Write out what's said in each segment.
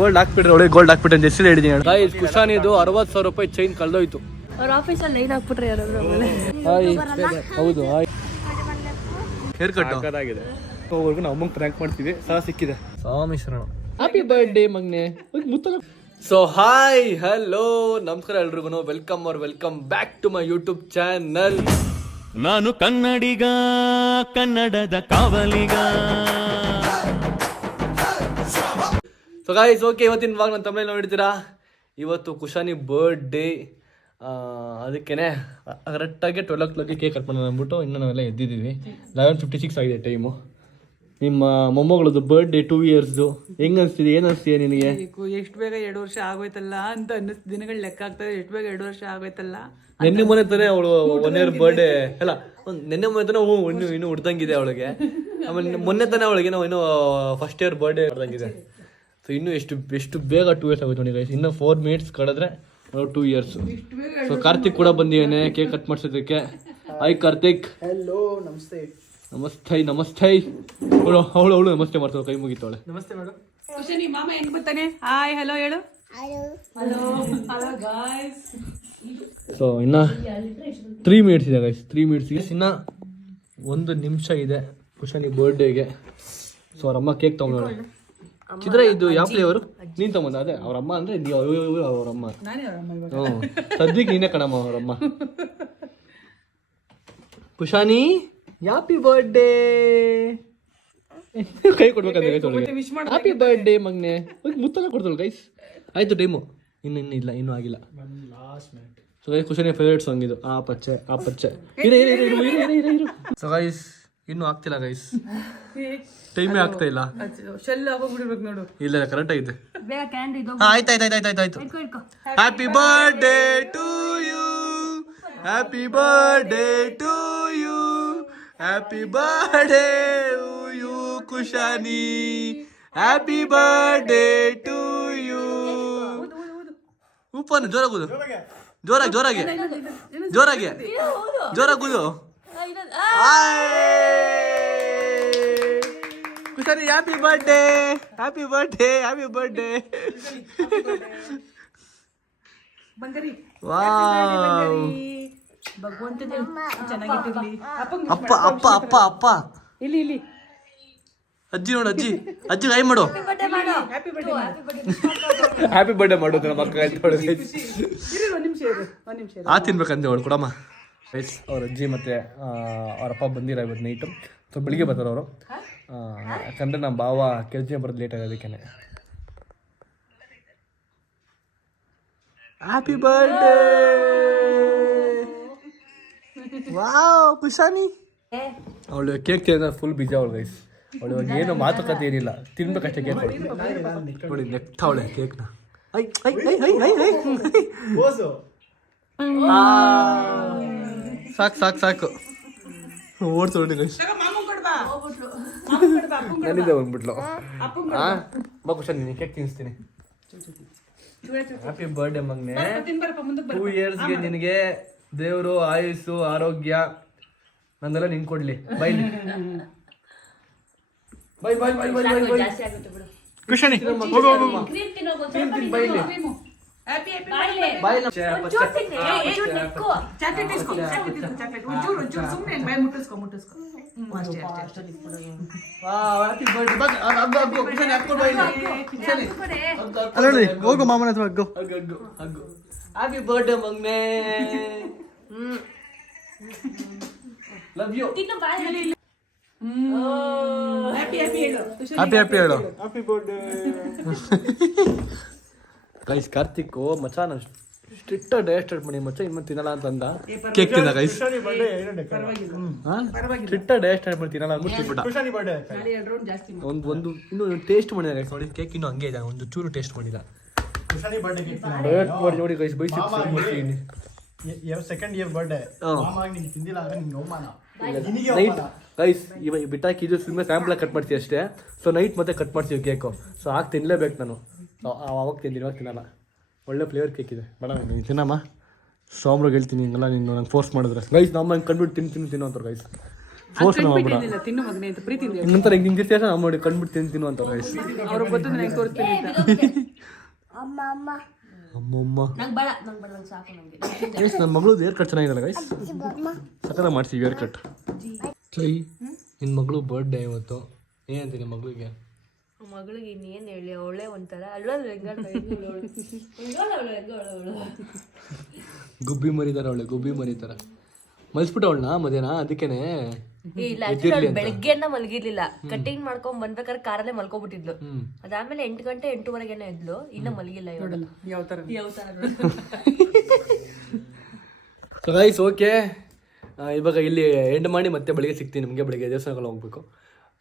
Gold ಹಾಕ್ಬಿಟ್ರೆ ಒಳ್ಳೆ gold ಹಾಕ್ಬಿಟ್ರೆ ಅಂತ ಹೆಸರು ಹೇಳಿದೀನಿ. ಗಾಯ್ಸ್ ಕುಶಾನಿದು 60,000 ರೂಪಾಯಿ ಚೈನ್ ಕಳ್ದೋಯ್ತು. ಅವ್ರ ಆಫೀಸಲ್ಲಿ ಲೈನ್ ಹಾಕ್ಬಿಟ್ರೆ ಯಾರಾದ್ರೂ ಹೌದು ಹೇರ್ ಕಟ್ ಆಗಿದೆ. ಹೋಗೋರ್ಗು ನಾವು ಅಮ್ಮಂಗೆ ಪ್ರ್ಯಾಂಕ್ ಮಾಡ್ತೀವಿ. ಸಿಕ್ಕಿದೆ ಸ್ವಾಮಿ ಶರಣ. ಹ್ಯಾಪಿ ಬರ್ಡೇ ಮಗ್ನೆ. ಸೊ ಹಾಯ್ ಹಲೋ ನಮಸ್ಕಾರ ಎಲ್ರಿಗೂ. Welcome back to my YouTube channel. ನಾನು ಕನ್ನಡಿಗ, ಕನ್ನಡದ ಕಾವಲಿಗ. ಸೊ ಗಾಯ್ಸ್ ಓಕೆ, ಇವತ್ತಿನ ಇವಾಗ ನನ್ನ ತಮಿಳಲ್ಲಿ ನೋಡಿರ್ತೀರಾ. ಇವತ್ತು ಕುಶಾನಿ ಬರ್ಡೇ, ಅದಕ್ಕೇನೆ ಕರೆಕ್ಟಾಗಿ 12 o'clock ಕೇಕ್ ಕಟ್ ಮಾಡೋಣ ಅಂದ್ಬಿಟ್ಟು ಇನ್ನೂ ನಾವೆಲ್ಲ ಎದ್ದಿದ್ದೀವಿ. 11:56 ಆಗಿದೆ ಟೈಮು. ನಿಮ್ಮ ಮೊಮ್ಮಗಳದ್ದು ಬರ್ಡೇ 2 years. ಹೆಂಗ್ ಅನಿಸ್ತಿದೆ? ಏನು ಅನಿಸ್ತಿದೆ ನಿನಗೆ? ಎಷ್ಟು ಬೇಗ 2 ವರ್ಷ ಆಗೋಯ್ತಲ್ಲ ಅಂತ ದಿನಗಳು ಲೆಕ್ಕ ಆಗ್ತದೆ. ಎಷ್ಟು ಬೇಗ 2 ವರ್ಷ ಆಗೋಯ್ತಲ್ಲ. ನೆನ್ನೆ ಮೊನ್ನೆ ತಾನೆ ಅವಳು 1 year ಬರ್ಡೇ ಅಲ್ಲ, ನೆನ್ನೆ ಮೊನ್ನೆ ತಾನೆ ಇನ್ನೂ ಹುಡ್ದಂಗಿದೆ ಅವಳಿಗೆ. ಆಮೇಲೆ ಮೊನ್ನೆ ತಾನೆ ಅವಳಿಗೆ ನಾವು ಇನ್ನೂ ಫಸ್ಟ್ ಇಯರ್ ಬರ್ಡೇ ಹೊಡ್ದಂಗಿದೆ. ಸೊ ಇನ್ನೂ ಎಷ್ಟು ಬೇಗ 2 years ಆಗೋಯ್ತು ನೋಡಿ ಗೈಸ್. ಇನ್ನೂ 4 minutes ಕಳೆದ್ರೆ 2 years. ಸೊ ಕಾರ್ತಿಕ್ ಕೂಡ ಬಂದಿದ್ದಾನೆ ಕೇಕ್ ಕಟ್ ಮಾಡಿಸೋದಕ್ಕೆ. ಹಾಯ್ ಕಾರ್ತಿಕ್. ಹಲೋ, ನಮಸ್ತೆ. ನಮಸ್ತೆ. ಅವಳು ನಮಸ್ತೆ ಮಾಡ್ತಾಳೆ, ಕೈ ಮುಗಿತಾವಳೆ. ನಮಸ್ತೆ ಮೇಡಮ್. ಕುಶಾನಿ ಮಾಮ ಹೆಂಗ್ ಬರ್ತಾನೆ? ಹಾಯ್ ಹಲೋ ಹೇಳು. Hello guys. ಸೊ ಇನ್ನು 3 minutes ಇದೆ ಗೈಸ್. 3 minutes ಇನ್ನು 1 ನಿಮಿಷ ಇದೆ ಕುಶಾನಿ ಬರ್ಡೇಗೆ. So ಅವ್ರಮ್ಮ cake ತಗೊಂಡೋಣ. ಚಿತ್ರ ಇದು ಯಾವ ಫ್ಲೇವರು? ನೀನು ತಗೊಂಡ? ಅದೇ ಅವ್ರಮ್ಮ ಅಂದರೆ ಅವರಮ್ಮ. ಸದ್ಯಕ್ಕೆ ನೀನೇ ಕಣಮ್ಮ ಅವರಮ್ಮ. ಕುಶಾನಿ ಹ್ಯಾಪಿ ಬರ್ಡೇ. ಕೈ ಕೊಡ್ಬೇಕಂದ್ರೆ ಗೈಸ್ ಅವಳಿಗೆ. Happy birthday ಮಗ್ನೆ. ಮುತ್ತಲ್ಲ ಕೊಡ್ತಾಳೆ ಗೈಸ್. ಆಯ್ತು ಟೈಮು. ಇನ್ನೂ ಆಗಿಲ್ಲ. ಸೊ ಗೈಸ್ ಕುಶಾನಿ ಫೇವ್ರೇಟ್ ಸಾಂಗ್ ಇದು. ಆ ಪಚ್ಚೆ ಇರು. ಸೊ ಗೈಸ್ ಇನ್ನೂ ಆಗ್ತಿಲ್ಲ ಗೈಸ್, ಟೈಮೇ ಆಗ್ತಾ ಇಲ್ಲ. ಶೆಲ್ ಆಗೋಗ್ಬಿಡ್ಬೇಕು ನೋಡು. ಇಲ್ಲ ಕರೆಕ್ಟ್ ಆಗಿದೆ. ಆಯ್ತು. Happy birthday to you, happy birthday to you, happy birthday to you Kushani, happy birthday to you. ಉಪ್ಪನ್ನು ಜೋರಾಗಿ ಕುಶಾನಿ ಹ್ಯಾಪಿ ಬರ್ಡೇ. ಬಂಗಾರಿ ವಾವ್. ಭಗವಂತ ಚೆನ್ನಾಗಿಟ್ಟಿರ್ಲಿ. ಅಪ್ಪ ಇಲ್ಲಿ ಅಜ್ಜಿ ನೋಡು, ಅಜ್ಜಿ ಕೈ ಮಾಡು. ಹ್ಯಾಪಿ ಬರ್ಡೇ ಮಾಡೋದು ನಮ್ಮ ಅಕ್ಕ. ಒಂದ್ ನಿಮಿಷ ಆ ತಿನ್ಬೇಕಂದ್ರೆ ಅವಳು ಕೊಡಮ್ಮ ಗೈಸ್. ಅವ್ರ ಅಜ್ಜಿ ಮತ್ತು ಅವರಪ್ಪ ಬಂದಿರೋ ಇವತ್ತು ನೈಟು. ಸೊ ಬೆಳಿಗ್ಗೆ ಬರ್ತಾರೆ ಅವರು. ಯಾಕಂದರೆ ನಮ್ಮ ಭಾವ ಕೆಲಸ ಬರೋದು ಲೇಟ್ ಆಗಿದೆ ಅದಕ್ಕೇನೆ. Happy birthday. ವಾವ್ ಕುಶಾನಿ. ಅವಳು ಕೇಕ್ ತಿನ್ನೋದು ಫುಲ್ ಬಿಜಿ ಅವಳು ಗೈಸ್. ಅವಳು ಇವಾಗ ಏನು ಮಾತುಕತೆ ಏನಿಲ್ಲ, ತಿನ್ಬೇಕಷ್ಟೇ ಕೇಕ್. ನೋಡಿ ನೆಕ್ತಾವಳೆ ಕೇಕ್ನ. ಸಾಕು ಓಡ್ಸೋಡಿ ಗೈಸ್. ನನ್ನಿಂದ ಬಂದ್ಬಿಟ್ಲು. ಬಾ ಕುಶಾನಿ, ನೀನು ಕೇಕ್ ತಿನ್ನಿಸ್ತೀನಿ. ಹ್ಯಾಪಿ ಬರ್ಡೇ ಮಗ್ನೆ. 2 yearsಗೆ ನಿನಗೆ ದೇವರು ಆಯುಸ್ಸು ಆರೋಗ್ಯ ನಂದೆಲ್ಲ ನಿನ್ ಕೊಡ್ಲಿ. ಬೈ ಕುಶಾನಿ ಹೋಗು ಮಾಮನ ಹತ್ರ. ಹ್ಯಾಪಿ ಬರ್ಡೇ ಮಗ್ನೆ. Love you. ಹ್ಯಾಪಿ ಹೇಳು. ಗೈಸ್ ಕಾರ್ತಿಕ್ ಮಚ್ಚ ನಾನು ಸ್ಟ್ರಿಕ್ಟ್ ಡಯಟ್ ಸ್ಟಾರ್ಟ್ ಮಾಡಿ ಮಚ್ಚ ಇನ್ನು ತಿನ್ನಲ್ಲ ಅಂತಂದ. ಕೇಕ್ ತಿಂದ ಗೈಸ್. ಸ್ಟ್ರಿಕ್ಟ್ ಡಯಟ್ ಸ್ಟಾರ್ಟ್ ಮಾಡಿ ತಿನ್ನಲ್ಲ ಅಂದ್ಬಿಟ್ಟು ತಿನ್ಬಿಟ್ಟ. ಒಂದು ಇನ್ನೂ ಟೇಸ್ಟ್ ಮಾಡಿದ ಗೈಸ್. ನೋಡಿ ಕೇಕ್ ಇನ್ನೂ ಹಂಗೆ ಇದೆ, ಒಂದು ಚೂರು ಟೇಸ್ಟ್ ಮಾಡಿಲ್ಲ. ಡಯಟ್ ಮಾಡಿ ನೋಡಿ ಗೈಸ್. ಬೈಸಿದ್ದೀನಿ ಸೆಕೆಂಡ್ ಇಯರ್ ಬರ್ಡೇ ತಿಂದಿಲ್ಲ ನೈಟ್ ಗೈಸ್. ಬಿಟ್ಟಾಕಿ ಇದು ಸುಮ್ಮನೆ ಸ್ಯಾಂಪಲ್ ಕಟ್ ಮಾಡ್ತೀವಿ ಅಷ್ಟೇ. ಸೊ ನೈಟ್ ಮತ್ತೆ ಕಟ್ ಮಾಡ್ತೀವಿ ಕೇಕು. ಸೊ ಆಗ ತಿನ್ನಲೇಬೇಕು ನಾನು. ಅವಾಗ ತಿಂತೀನಿ, ಇವಾಗ ತಿನ್ನಲ್ಲ. ಒಳ್ಳೆ ಫ್ಲೇವರ್ ಕೇಕ್ ಇದೆ. ಬೇಡ ನೀನು ತಿನ್ನಮ್ಮ. ಸೋಮ್ರಿಗೆ ಹೇಳ್ತೀನಿ ಹಿಂಗೆಲ್ಲ ನೀನು ನಂಗೆ ಫೋರ್ಸ್ ಮಾಡಿದ್ರೆ ಗೈಸ್. ನಮ್ಮ ಹಂಗೆ ಕಂಡುಬಿಟ್ಟು ತಿನ್ನು ಅಂತಾರೆ ಗೈಸ್. ಸೋಸನ ಮಾಡ್ಬಿಡ ಏನಿಲ್ಲ ತಿನ್ನು ಮಗನೇ ಅಂತ ಪ್ರೀತಿಯಿಂದ ಹೇಳು. ಇನ್ನೊಂಥರ ಹಿಂಗೆ ಹಿಂಗೆ ತಕ್ಷಣ ಮಾಡಿ ಕಂಡ್ಬಿಟ್ಟು ತಿಂತೀನಿ ಅಂತ ಗೈಸ್. ಅವ್ರಿಗೆ ಗೊತ್ತು ನನಗೆ ತೋರಿಸ್ತೀನಿ ಅಂತ. ಅಮ್ಮಮ್ಮ ನಂಗೆ ಬೇಡ ನಂಗೆ ಸಾಕು ನನಗೆ. ಗೈಸ್ ನನ್ನ ಮಗಳು ಹೇರ್ ಕಟ್ ಚೆನ್ನಾಗಿದಲ್ಲ ಗೈಸ್, ಸಕಲ ಮಾಡ್ತೀವಿ ಹೇರ್ ಕಟ್. ಸರಿ ನಿನ್ನ ಮಗಳು ಬರ್ಡೇ ಇವತ್ತು, ಏನಂತೀನಿ ಮಗಳಿಗೆ? ಮಗಳಿಗೆ ಇನ್ನೇನು ಹೇಳಿ, ಅವಳೆ ಒಂಥರ ಅಲ್ವ ಗುಬ್ಬಿ ಮರಿದಾರ ಅವಳೆ, ಗುಬ್ಬಿ ಮರಿತಾರ ಮಲ್ಸ್ಬಿಟ್ಟು ಅವಳನ್ನ ಮಧ್ಯಾಹ್ನ, ಅದಕ್ಕೇನೆ ಇಲ್ಲ ಆಕ್ಚುಲಿ ಬೆಳಗ್ಗೆಯಿಂದ ಮಲಗಿರ್ಲಿಲ್ಲ. ಕಟಿಂಗ್ ಮಾಡ್ಕೊಂಡ್ ಬಂದ್ಬೇಕಾದ್ರೆ ಕಾರಲ್ಲೇ ಮಲ್ಕೊಬಿಟ್ಟಿದ್ಲು. ಅದಾದ್ಮೇಲೆ 8 ಗಂಟೆ 8:30 ಇದ್ಲು, ಇನ್ನ ಮಲಗಿಲ್ಲ. ಯಾವ ಥರ ಸೊ ಗೈಸ್ ಓಕೆ, ಇವಾಗ ಇಲ್ಲಿ ಎಂಡ್ ಮಾಡಿ ಮತ್ತೆ ಬೆಳಿಗ್ಗೆ ಸಿಗ್ತೀನಿ ನಿಮಗೆ. ಬೆಳಿಗ್ಗೆ ದೇವಸ್ಥಾನಗಳು ಹೋಗ್ಬೇಕು.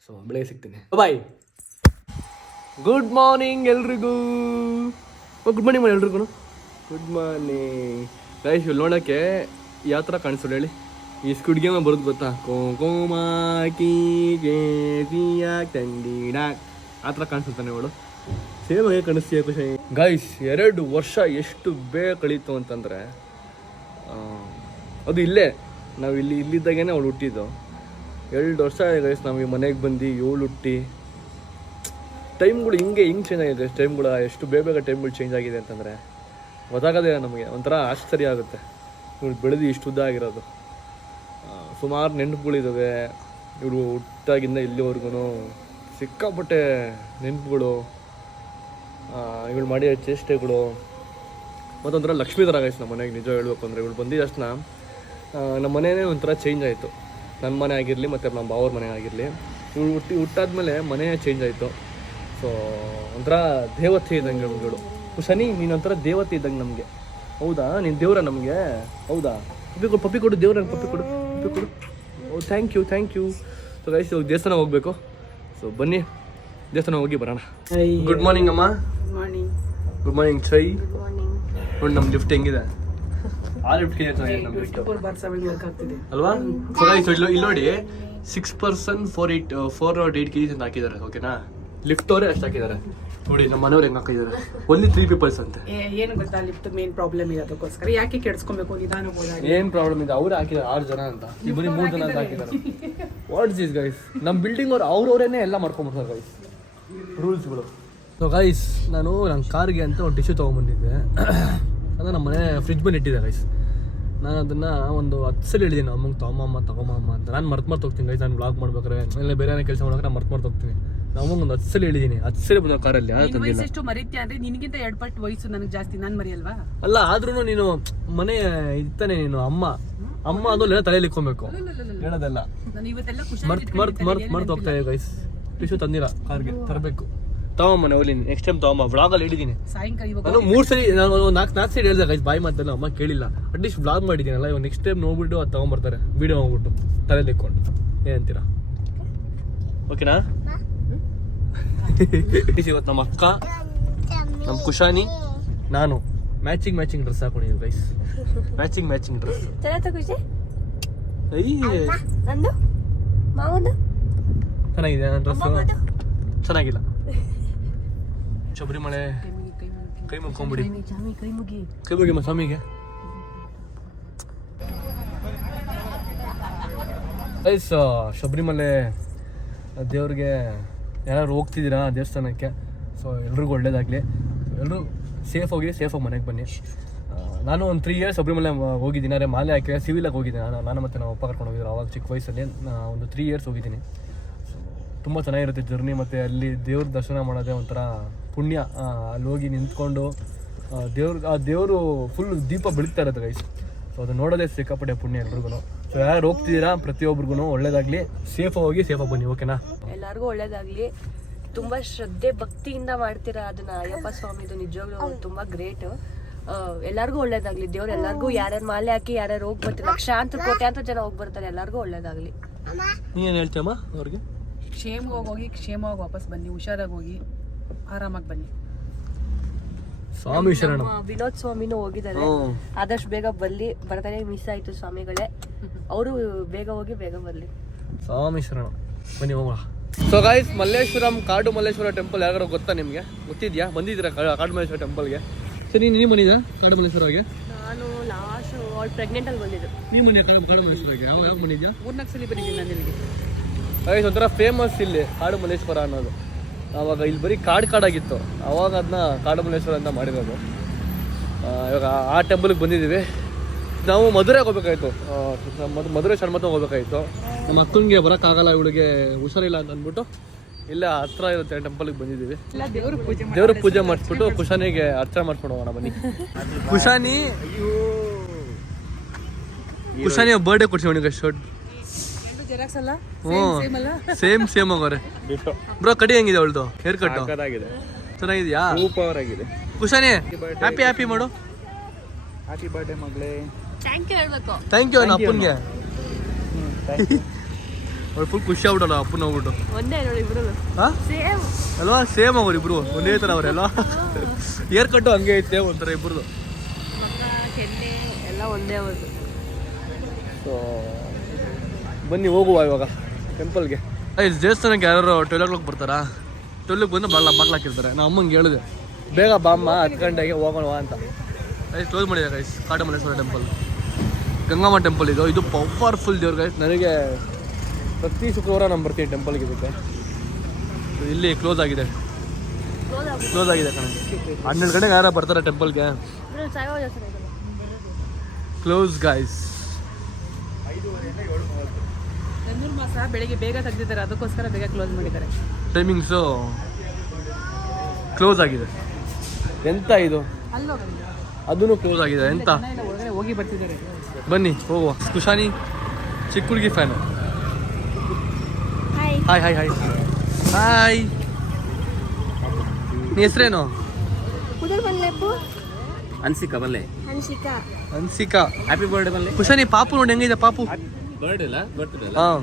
ಸೊ ಬೆಳಿಗ್ಗೆ ಸಿಗ್ತೀನಿ, ಬಾಯ್. ಗುಡ್ ಮಾರ್ನಿಂಗ್ ಎಲ್ರಿಗೂ. ಗುಡ್ ಮಾರ್ನಿಂಗ್ ಮಾಡಿ ಎಲ್ರಿಗೂ. Good morning guys. ಇಲ್ಲಿ ನೋಡೋಕ್ಕೆ ಯಾವ ಥರ ಕಾಣಿಸೋಳು ಹೇಳಿ? ಈ ಸ್ಕುಡ್ಗೆ ಬರೋದು ಗೊತ್ತಾ? ಆ ಥರ ಕಾಣಿಸುತ್ತಾನೆ ಇವಳು. ಸೇಮ್ ಹಾಗೆ ಕಾಣಿಸ್ತೀಯ ಖುಷಿ. ಗೈಸ್ 2 ವರ್ಷ ಎಷ್ಟು ಬೇಗ ಕಳೀತು ಅಂತಂದರೆ, ಅದು ಇಲ್ಲೇ ನಾವು ಇಲ್ಲಿದ್ದಾಗೇನೆ ಅವಳು ಹುಟ್ಟಿದ್ದು. 2 ವರ್ಷ ಗೈಸ್ ನಾವು ಈ ಮನೆಗೆ ಬಂದು ಇವಳು ಹುಟ್ಟಿ. ಟೈಮ್ಗಳು ಹಿಂಗೆ ಚೇಂಜ್ ಆಗಿದೆ ಗೈಸ್. ಟೈಮ್ಗಳು ಎಷ್ಟು ಬೇಗ ಟೈಮ್ಗಳು ಚೇಂಜ್ ಆಗಿದೆ ಅಂತಂದರೆ ಗೊತ್ತಾಗೋದೇ ನಮಗೆ. ಒಂಥರ ಆಶ್ಚರ್ಯ ಆಗುತ್ತೆ ಇವಳು ಬೆಳೆದು ಇಷ್ಟು ಉದ್ದ ಆಗಿರೋದು. ಸುಮಾರು ನೆನಪುಗಳಿದ್ದಾವೆ ಇವರು ಹುಟ್ಟಾಗಿಂದ ಇಲ್ಲಿವರೆಗೂ. ಸಿಕ್ಕಾಪಟ್ಟೆ ನೆನಪುಗಳು, ಇವಳು ಮಾಡಿರೋ ಚೇಷ್ಟೆಗಳು. ಮತ್ತೊಂಥರ ಲಕ್ಷ್ಮೀ ಥರ ಗೈಸ್ ನಮ್ಮ ಮನೆಗೆ. ನಿಜ ಹೇಳ್ಬೇಕು ಅಂದರೆ ಇವಳು ಬಂದಿದ್ದ ತಕ್ಷಣ ನಮ್ಮ ಮನೆಯೇ ಒಂಥರ ಚೇಂಜ್ ಆಯಿತು. ನನ್ನ ಮನೆ ಆಗಿರಲಿ ಮತ್ತು ನಮ್ಮ ಬಾವ್ರ ಮನೆ ಆಗಿರಲಿ, ಇವಳು ಹುಟ್ಟಾದ್ಮೇಲೆ ಮನೆಯೇ ಚೇಂಜ್ ಆಯಿತು. ಸೊ ಒಂಥರ ದೇವತೆ ಇದ್ದಂಗೆ ಇವಳು. ಶನಿ ನೀನೊಂಥರ ದೇವತೆ ಇದ್ದಂಗೆ ನಮಗೆ. ಹೌದಾ, ನೀನು ದೇವ್ರ ನಮಗೆ? ಹೌದಾ, ಪಪ್ಪಿ ಕೊಡು ದೇವ್ರ, ಪಪ್ಪಿ ಕೊಡು. ಓ ಥ್ಯಾಂಕ್ ಯು. ಸೊ ಗೈಸ್ ಇವಾಗ ದೇವಸ್ಥಾನ ಹೋಗಬೇಕು. ಸೊ ಬನ್ನಿ ದೇವಸ್ಥಾನ ಹೋಗಿ ಬರೋಣ. ಗುಡ್ ಮಾರ್ನಿಂಗ್ ಅಮ್ಮ. ಮಾರ್ನಿಂಗ್. ಗುಡ್ ಮಾರ್ನಿಂಗ್ ಚೈ. ನೋಡಿ ನಮ್ಮ ಲಿಫ್ಟ್ ಹೆಂಗಿದೆ? ಆ ಲಿಫ್ಟ್ಗೆ ಚೆನ್ನಾಗಿದೆ ನಮ್ಮ ಲಿಫ್ಟ್ 24/7 ವರ್ಕ್ ಆಗ್ತಿದೆ ಅಲ್ವಾ? ಸೊ ಗೈಸ್ ಇಲ್ಲಿ ನೋಡಿ 6 person 408 kgs ಅಂತ ಹಾಕಿದ್ದಾರೆ. ಓಕೆನಾ? ಲಿಫ್ಟ್ ಅವರೇ ಅಷ್ಟು ಹಾಕಿದ್ದಾರೆ ನೋಡಿ. ನಮ್ಮ ಮನೆಯವ್ರು ಹೆಂಗೆ ಹಾಕಿದ್ದಾರೆ? ಓನ್ಲಿ 3 people ಅಂತೆ. ಏನು ಗೊತ್ತಾ, ಲಿಫ್ಟ್ ಮೇನ್ ಪ್ರಾಬ್ಲಮ್ ಇರೋದಕ್ಕೋಸ್ಕರ ಯಾಕೆ ಕೆಡ್ಸ್ಕೊಬೇಕು, ನಿಧಾನವಾಗಿ. ಏನ್ ಪ್ರಾಬ್ಲಮ್ ಇದೆ? ಅವ್ರು ಹಾಕಿದ್ದಾರೆ 6 ಜನ ಅಂತ, ಈ ಬರೀ 3 ಜನ ಅಂತ ಹಾಕಿದ್ದಾರೆ. What's this guys? ನಮ್ಮ ಬಿಲ್ಡಿಂಗ್ ಅವ್ರವರೇನೆ ಎಲ್ಲ ಮಾಡ್ಕೊಂಡ್ಬಿಡ್ತಾರೆ ಗೈಸ್, ರೂಲ್ಸ್ಗಳು. ಸೊ ಗೈಸ್ ನನ್ನ ಕಾರ್ಗೆ ಅಂತ ಒಂದು ಟಿಶ್ಯೂ ತೊಗೊಂಬಂದಿದ್ದೆ. ಅದು ನಮ್ಮ ಮನೆ ಫ್ರಿಜ್ ಮೇಲೆ ಇಟ್ಟಿದ್ದೆ ಗೈಸ್. ನಾನು ಅದನ್ನು ಒಂದು 10 ಸಲ ಹೇಳಿದ್ದೀನಿ ಅಮ್ಮಂಗೆ ತಗೊಮ್ಮ ಅಂತ. ನಾನು ಮರ್ತು ಹೋಗ್ತೀನಿ ಗೈಸ್. ನಾನು ವ್ಲಾಗ್ ಮಾಡ್ಬೇಕಾರೆ ಇಲ್ಲ ಬೇರೆ ಏನೋ ಕೆಲಸ ಮಾಡೋಕೆ ನಾನು ಮರ್ತು ಹೋಗ್ತೀನಿ. ನಮಗೆ ಒಂದು 10 ಸಲ ಹೇಳಿದ್ದೀನಿ. 10 ಸಲ ಬಂದ ಕಾರಲ್ಲಿ ವಯಸ್ಸೆಷ್ಟು ಮರಿತ್ಯಾ ಅಂದ್ರೆ ನಿನಗಿಂತ 2 ಪಟ್ಟು ವಯಸ್ಸು ನನಗೆ ಜಾಸ್ತಿ. ನಾನು ಮರಿಯಲ್ವಾ? ಅಲ್ಲ, ಆದ್ರೂ ನೀನು ಮನೆ ಇರ್ತಾನೆ ನೀನು ಅಮ್ಮ ಅದು ತಲೆಯಲ್ಲಿ ಇಕ್ಕೊಬೇಕು ಹೇಳೋದೆಲ್ಲ. ನಾನು ಇವತ್ತೆಲ್ಲ ಮರ್ತು ಹೋಗ್ತಾ ಇದೆ ಗೈಸ್. ಟಿಶ್ಯೂ ತಂದಿಲ್ಲ ಕಾರ್ಗೆ, ತರಬೇಕು. ತಗೊಂಬನೆ ಹೋಗ್ಲಿ ನೆಕ್ಸ್ಟ್ ಟೈಮ್ ತಗೊಂಬ. ವ್ಲಾಗಲ್ಲಿ ಹೇಳಿದ್ದೀನಿ ಸಾಯಂಕಾಲ. ನಾನು 3 ಸಲ, ನಾನು 4 ಸೈಡ್ ಹೇಳಿದೆ ಗೈಸ್. ಬಾಯಿ ಮಾತಲ್ಲ ಅಮ್ಮ ಕೇಳಿಲ್ಲ. ಅಟ್ಲೀಸ್ಟ್ ವ್ಲಾಗ್ ಮಾಡಿದ್ದೀನಲ್ಲ, ಇವಾಗ ನೆಕ್ಸ್ಟ್ ಟೈಮ್ ನೋಡ್ಬಿಟ್ಟು ಅದು ತಗೊಂಬರ್ತಾರೆ ವಿಡಿಯೋ ಹೋಗ್ಬಿಟ್ಟು ತಲೆಯಲ್ಲಿ ಇಕ್ಕೊಂಡು. ಏನಂತೀರಾ? ಓಕೆನಾ? ಇವತ್ತು ನಮ್ಮ ಅಕ್ಕ, ನಮ್ಮ ಕುಶಾನಿ, ನಾನು ಮ್ಯಾಚಿಂಗ್ ಡ್ರೆಸ್ ಹಾಕೊಂಡಿದ್ದೀವಿ ಗೈಸ್. ಮ್ಯಾಚಿಂಗ್ ಡ್ರೆಸ್ ಖುಷಿ. ನಂದು ಮಾವನು ಚೆನ್ನಾಗಿದೆ. ನನ್ನ ಡ್ರೆಸ್ ಚೆನ್ನಾಗಿಲ್ಲ. ಶಬರಿಮಲೆ ಕೈ ಮುಗ್ಕೊಂಬಿಡಿ. ಕೈ ಮುಗಿಮ್ಮ ಸ್ವಾಮಿಗೆ. ಗೈಸ್ ಶಬರಿಮಲೆ ದೇವ್ರಿಗೆ ಯಾರು ಹೋಗ್ತಿದ್ದೀರಾ ದೇವಸ್ಥಾನಕ್ಕೆ? ಸೊ ಎಲ್ರಿಗೂ ಒಳ್ಳೇದಾಗಲಿ. ಎಲ್ಲರೂ ಸೇಫಾಗಿ ಮನೆಗೆ ಬನ್ನಿ. ನಾನು ಒಂದು 3 years ಶಬರಿಮಲೆ ಹೋಗಿದ್ದೀನಿ. ಅರೆ ಮಾಲೆ ಹಾಕಿ ಸಿವಿಲಾಗಿ ಹೋಗಿದ್ದೀನಿ. ನಾನು ಮತ್ತು ನಮ್ಮ ಅಪ್ಪ ಕರ್ಕೊಂಡು ಹೋಗಿದ್ರು ಅವಾಗ ಚಿಕ್ಕ ವಯಸ್ಸಲ್ಲಿ. ಒಂದು 3 years ಹೋಗಿದ್ದೀನಿ. ಸೊ ತುಂಬ ಚೆನ್ನಾಗಿರುತ್ತೆ ಜರ್ನಿ. ಮತ್ತು ಅಲ್ಲಿ ದೇವ್ರ ದರ್ಶನ ಮಾಡೋದೇ ಒಂಥರ ಪುಣ್ಯ. ಅಲ್ಲಿ ಹೋಗಿ ನಿಂತ್ಕೊಂಡು ದೇವರು ಫುಲ್ ದೀಪ ಬೆಳಗ್ತಾ ಇರುತ್ತೆ ಗೈಸ್. ಸೊ ಅದು ನೋಡೋದೇ ಸಿಕ್ಕಾಪಟ್ಟೆ ಪುಣ್ಯ ಎಲ್ರಿಗೂ. ಸೊ ಯಾರು ಹೋಗ್ತಿದ್ದೀರಾ ಪ್ರತಿಯೊಬ್ಬರಿಗೂ ಒಳ್ಳೇದಾಗಲಿ. ಸೇಫಾಗಿ ಬನ್ನಿ. ಓಕೆನಾ? ಎಲ್ಲರಿಗೂ ಒಳ್ಳೇದಾಗ್ಲಿ. ತುಂಬಾ ಶ್ರದ್ಧೆ ಭಕ್ತಿಯಿಂದ ಮಾಡ್ತೀರಾ ಅದನ್ನ. ಅಯ್ಯಪ್ಪ ಸ್ವಾಮಿದು ನಿಜವಾಗ್ಲೂ ತುಂಬಾ ಗ್ರೇಟ್. ಎಲ್ಲರಿಗೂ ಒಳ್ಳೇದಾಗ್ಲಿ. ದೇವ್ರು ಎಲ್ಲರಿಗೂ ಯಾರ್ಯಾರು ಮಾಲೆ ಹಾಕಿ ಯಾರ್ಯಾರು ಹೋಗಿ ಬರ್ತಾರೆ, ಲಕ್ಷಾಂತರ ಕೋಟ್ಯಾಂತರ ಜನ ಹೋಗಿ ಬರ್ತಾರೆ. ಎಲ್ಲರಿಗೂ ಒಳ್ಳೇದಾಗ್ಲಿ. ನೀನು ಹೇಳ್ತೀಯಮ್ಮ ಅವ್ರಿಗೆ? ಕ್ಷೇಮವಾಗಿ ವಾಪಸ್ ಬನ್ನಿ. ಹುಷಾರಾಗಿ ಹೋಗಿ ಆರಾಮಾಗಿ ಬನ್ನಿ. ಸ್ವಾಮಿ ಶರಣ. ವಿನೋದ್ ಸ್ವಾಮಿನೂ ಹೋಗಿದ್ದಾರೆ. ಆದಷ್ಟು ಬೇಗ ಬರ್ತಾರೆ. ಮಿಸ್ ಆಯ್ತು ಸ್ವಾಮಿಗಳೇ. ಅವರು ಬೇಗ ಹೋಗಿ ಬೇಗ ಬರ್ಲಿ. ಸ್ವಾಮಿ ಶರಣ. ಬನ್ನಿ ಹೋಗೋಣ. ಸೊ ಗೈಸ್ ಮಲ್ಲೇಶ್ವರಂ, ಕಾಡು ಮಲ್ಲೇಶ್ವರ ಟೆಂಪಲ್ ಯಾರು ಗೊತ್ತಾ ನಿಮಗೆ? ಗೊತ್ತಿದ್ಯಾ? ಬಂದಿದ್ದೀರಾ ಕಾಡು ಮಲ್ಲೇಶ್ವರ ಟೆಂಪಲ್ಗೆ? ಸರಿ, ನೀನು ಬಂದಿದ್ಯಾ ಕಾಡು ಮಲ್ಲೇಶ್ವರಗೆ? ನಾನು ಲಾಸ್ಟ್ ಅವಳು ಪ್ರೆಗ್ನೆಂಟ್ ಅಲ್ಲಿ ಬಂದಿದ್ದು. ನೀ ಮನೆ ಕಾಡು ಮಲ್ಲೇಶ್ವರಕ್ಕೆ ಯಾವಾಗ ಬಂದಿದ್ಯಾ? 4 ಸಲ ಬಂದಿದ್ದೀನಿ ನಾನು ಇಲ್ಲಿಗೆ. ಗೈಸ್ ಒಂಥರ ಫೇಮಸ್ ಇಲ್ಲಿ ಕಾಡು ಮಲ್ಲೇಶ್ವರ ಅನ್ನೋದು. ಆವಾಗ ಇಲ್ಲಿ ಬರೀ ಕಾಡಾಗಿತ್ತು, ಅವಾಗ ಅದನ್ನ ಕಾಡು ಮಲ್ಲೇಶ್ವರ ಅಂತ ಮಾಡಿರೋದು. ಇವಾಗ ಆ ಟೆಂಪಲ್ಗೆ ಬಂದಿದ್ದೀವಿ. ನಾವು ಮಧುರೆಗೆ ಹೋಗ್ಬೇಕಾಯ್ತು, ಮಧುರೆ ಶರ್ಮತ ಹೋಗ್ಬೇಕಾಯ್ತು. ನಮ್ಮ ಅಕ್ಕನಿಗೆ ಬರೋಕ್ಕಾಗಲ್ಲ, ಇವಳಿಗೆ ಹುಷಾರಿಲ್ಲ ಅಂತ ಅಂದ್ಬಿಟ್ಟು ಇಲ್ಲೇ ಹತ್ರ ಇರುತ್ತೆ ಟೆಂಪಲ್ಗೆ ಬಂದಿದ್ದೀವಿ. ದೇವ್ರ ಪೂಜೆ ಮಾಡಿಸ್ಬಿಟ್ಟು ಕುಶಾನಿಗೆ ಅರ್ಚನೆ ಮಾಡ್ಕೊಂಡು ಹೋಗೋಣ ಬನ್ನಿ. ಕುಶಾನಿ ಬರ್ಡೇ ಕೊಡ್ಸಿ ಅವನಿಗೆ ಶರ್ಟ್. Same ಹೋಗೋರೆ bro. ಕಡಿ ಹೆಂಗಿದೆ ಅವಳ್ದು ಹೇರ್ ಕಟ್? ಚೆನ್ನಾಗಿದ್ಯಾ? ಸೂಪರ್ ಆಗಿದೆ. ಕುಶಾನಿ ಹ್ಯಾಪಿ ಮಾಡು. ಹ್ಯಾಪಿ ಬರ್ಡೇ ಮಗಳೇ. ಥ್ಯಾಂಕ್ ಯು ಹೇಳ್ಬೇಕು. ಥ್ಯಾಂಕ್ ಯು ಅಪ್ಪನ್ಗೆ. ಅವ್ರು ಫುಲ್ ಖುಷಿ ಆಗ್ಬಿಡಲ್ಲ ಅಪ್ಪನ ಹೋಗ್ಬಿಟ್ಟು. ಒಂದೇ ನೋಡಿ ಇಬ್ರು ಸೇಮ್ ಅಲ್ವಾ? ಸೇಮ್ ಅವ್ರು ಇಬ್ರು ಒಂದೇ ಥರ ಅವರೆಲ್ಲ. ಹೇರ್ ಕಟ್ಟು ಹಂಗೆ ಐತೆ ಒಂಥರ ಇಬ್ರದು. ಕೆನ್ನೆ ಎಲ್ಲ ಒಂದೇ ಅವ್ರದ್ದು. ಸೊ ಬನ್ನಿ ಹೋಗುವ ಇವಾಗ ಟೆಂಪಲ್ಗೆ. ದೇವಸ್ಥಾನಕ್ಕೆ ಯಾರು 12 ಬರ್ತಾರಾ? 12 ಬಂದು ಬಾಗ್ಲಾಕಿರ್ತಾರೆ. ನಾ ಅಮ್ಮಂಗೆ ಹೇಳಿದೆ ಬೇಗ ಬಾಮ್ಮ 10 ಗಂಟೆಗೆ ಹೋಗೋಣ ಅಂತ. ಕ್ಲೋಸ್ ಮಾಡಿದೆ ಗೈಸ್. ಕಾಡು ಮಲ್ಲೇಶ್ವರ ಟೆಂಪಲ್, ಗಂಗಮ್ಮ ಟೆಂಪಲ್ ಇದು ಪವರ್ಫುಲ್ ದೇವ್ರು ಗೈಸ್. ನನಗೆ ಪ್ರತಿ ಶುಕ್ರವಾರ ನಾನು ಬರ್ತೀನಿ ಟೆಂಪಲ್ಗೆ. ಇದಕ್ಕೆ ಇಲ್ಲಿ ಕ್ಲೋಸ್ ಆಗಿದೆ ಕಣ. 12 ಗಂಟೆಗೆ ಯಾರು ಬರ್ತಾರೆ ಟೆಂಪಲ್ಗೆ? Close guys. ಧನುರ್ಮಾಸ ಬೆಳಿಗ್ಗೆ ಬೇಗ ತೆಗ್ದಿದ್ದಾರೆ, ಅದಕ್ಕೋಸ್ಕರ ಬೇಗ ಕ್ಲೋಸ್ ಮಾಡಿದ್ದಾರೆ. ಟೈಮಿಂಗ್ಸು ಕ್ಲೋಸ್ ಆಗಿದೆ. ಎಂತ ಇದು? ಅದೂ ಕ್ಲೋಸ್ ಆಗಿದೆ. ಎಂತ? ಒಳಗಡೆ ಹೋಗಿ ಬರ್ತಿದ್ದಾರೆ. ಬನ್ನಿ ಹೋಗುವ. ಕುಶಾನಿ ಚಿಕ್ಕ ಹುಡುಗಿ fan. Hi hi hi hi. ನೀ ಹೆಸ್ರೇನು? ಅನ್ಸಿಕಾ. ಹ್ಯಾಪಿ ಬರ್ಡೇ ಬನ್ನಿ. ಕುಶಾನಿ ಪಾಪು ನೋಡಿ ಹೆಂಗಿದೆ ಪಾಪು. ಬರ್ಡೇ ಇಲ್ಲ ಬರ್ಡೇ ಇಲ್ಲ. ಹಾಂ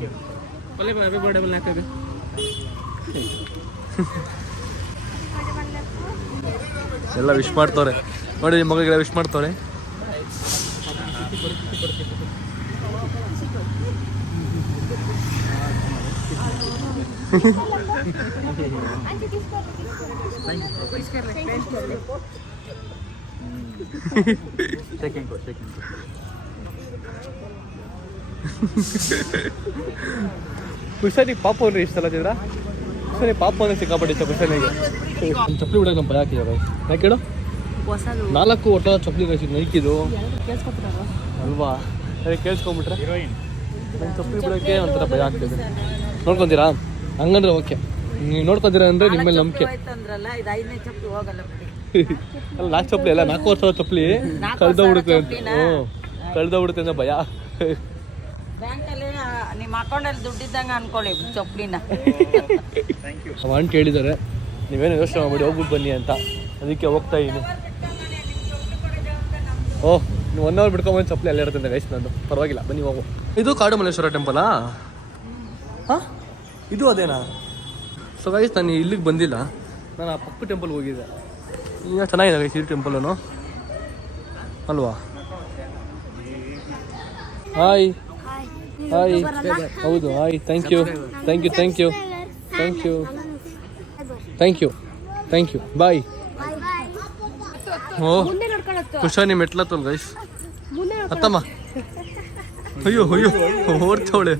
ಹ್ಯಾಪಿ ಬರ್ಡೇ ಬನ್ನಿ ಹಾಕೋದು. ಎಲ್ಲ ವಿಶ್ ಮಾಡ್ತವ್ರೆ ನೋಡಿ, ನಿಮ್ಮ ಮಗಳಿಗೆ ವಿಶ್ ಮಾಡ್ತವ್ರೆ. ಕುಶಾನಿ ಪಾಪ ಅಂದ್ರೆ ಇಷ್ಟ ಅಲ್ಲ ಚಿದ್ರ? ಕುಶಾನಿ ಪಾಪ ಅಂದ್ರೆ ಸಿಕ್ಕಾಪಟ್ಟೆ ಇಷ್ಟ ಕುಶಾನಿಗೆ. ಚಪ್ಪಲಿ ಬಿಡೋಕೆ ನಮ್ಮ ಭಯ ಹಾಕಿದ್ದಾರೆ. ಯಾಕೆ ಹೇಳು? 4 ಒಟ್ಟ ಚಪ್ಪಲಿ ಕಳಿಸಿದ್ ನೈಕಿದು ಅಲ್ವಾ? ಅದೇ ಕೇಳಿಸ್ಕೊಂಬಿಟ್ರೆ ನನ್ನ ಚಪ್ಪಲಿ ಬಿಡೋಕ್ಕೆ ಒಂಥರ ಭಯ ಆಗ್ತಿದೆ. ನೋಡ್ಕೊತೀರಾ? ಹಂಗಂದ್ರೆ ಓಕೆ. ನೀವು ನೋಡ್ಕೊತೀರಾ ಅಂದರೆ ನಿಮ್ಮ ಮೇಲೆ ನಂಬಿಕೆ. ಅಲ್ಲ 4 ಚಪ್ಪಲಿ ಅಲ್ಲ, 4 ವರ್ಷದ ಚಪ್ಪಲಿ ಕಳ್ದೋಗ್ಬಿಡುತ್ತೆ ಅಂತ. ಕಳ್ದೋಗ್ಬಿಡುತ್ತೆ ಅಂತ ಭಯ. ಬ್ಯಾಂಕಲ್ಲಿ ನಿಮ್ಮ ಅಕೌಂಟಲ್ಲಿ ದುಡ್ಡಿದ್ದಂಗೆ ಅನ್ಕೊಳ್ಳಿ ಚಪ್ಪಲಿನ. ಅಂತ ಹೇಳಿದ್ದಾರೆ, ನೀವೇನು ಯೋಚನೆ ಮಾಡ್ಬಿಡಿ, ಹೋಗ್ಬಿಟ್ಟು ಬನ್ನಿ ಅಂತ. ಅದಕ್ಕೆ ಹೋಗ್ತಾ ಇದ್ದೀನಿ. ಓಹ್, ನೀವು 1 ಅವರ್ ಬಿಡ್ಕೊಂಬಂದು ಚಪ್ಪಲಿ ಅಲ್ಲೇ ಇರುತ್ತೆ ಗೈಸ್ ನಂದು. ಪರವಾಗಿಲ್ಲ ಬನ್ನಿ ಹೋಗು. ಇದು ಕಾಡು ಮಲ್ಲೇಶ್ವರ ಟೆಂಪಲಾ? ಹಾಂ, ಇದು ಅದೇನಾ? ಸೊ ಗೈಸ್ ನಾನು ಇಲ್ಲಿಗೆ ಬಂದಿಲ್ಲ, ನಾನು ಆ ಪಕ್ಕ ಟೆಂಪಲ್ಗೆ ಹೋಗಿದ್ದೆ. ಈಗ ಚೆನ್ನಾಗಿದೆ ಗೈಸ್ ಈ ಟೆಂಪಲೂ ಅಲ್ವಾ? Hi hi. ಹೌದು hi. Thank you thank you thank you thank you thank you thank you bye. ಓ ಕುಶಾನಿ ಮೆಟ್ಲತ್ತಲ್ಲ ಗೈಸ್. ಅತ್ತಮ್ಮ ಅಯ್ಯೋ ಅಯ್ಯೋ ಓಡ್ತವಳೆ.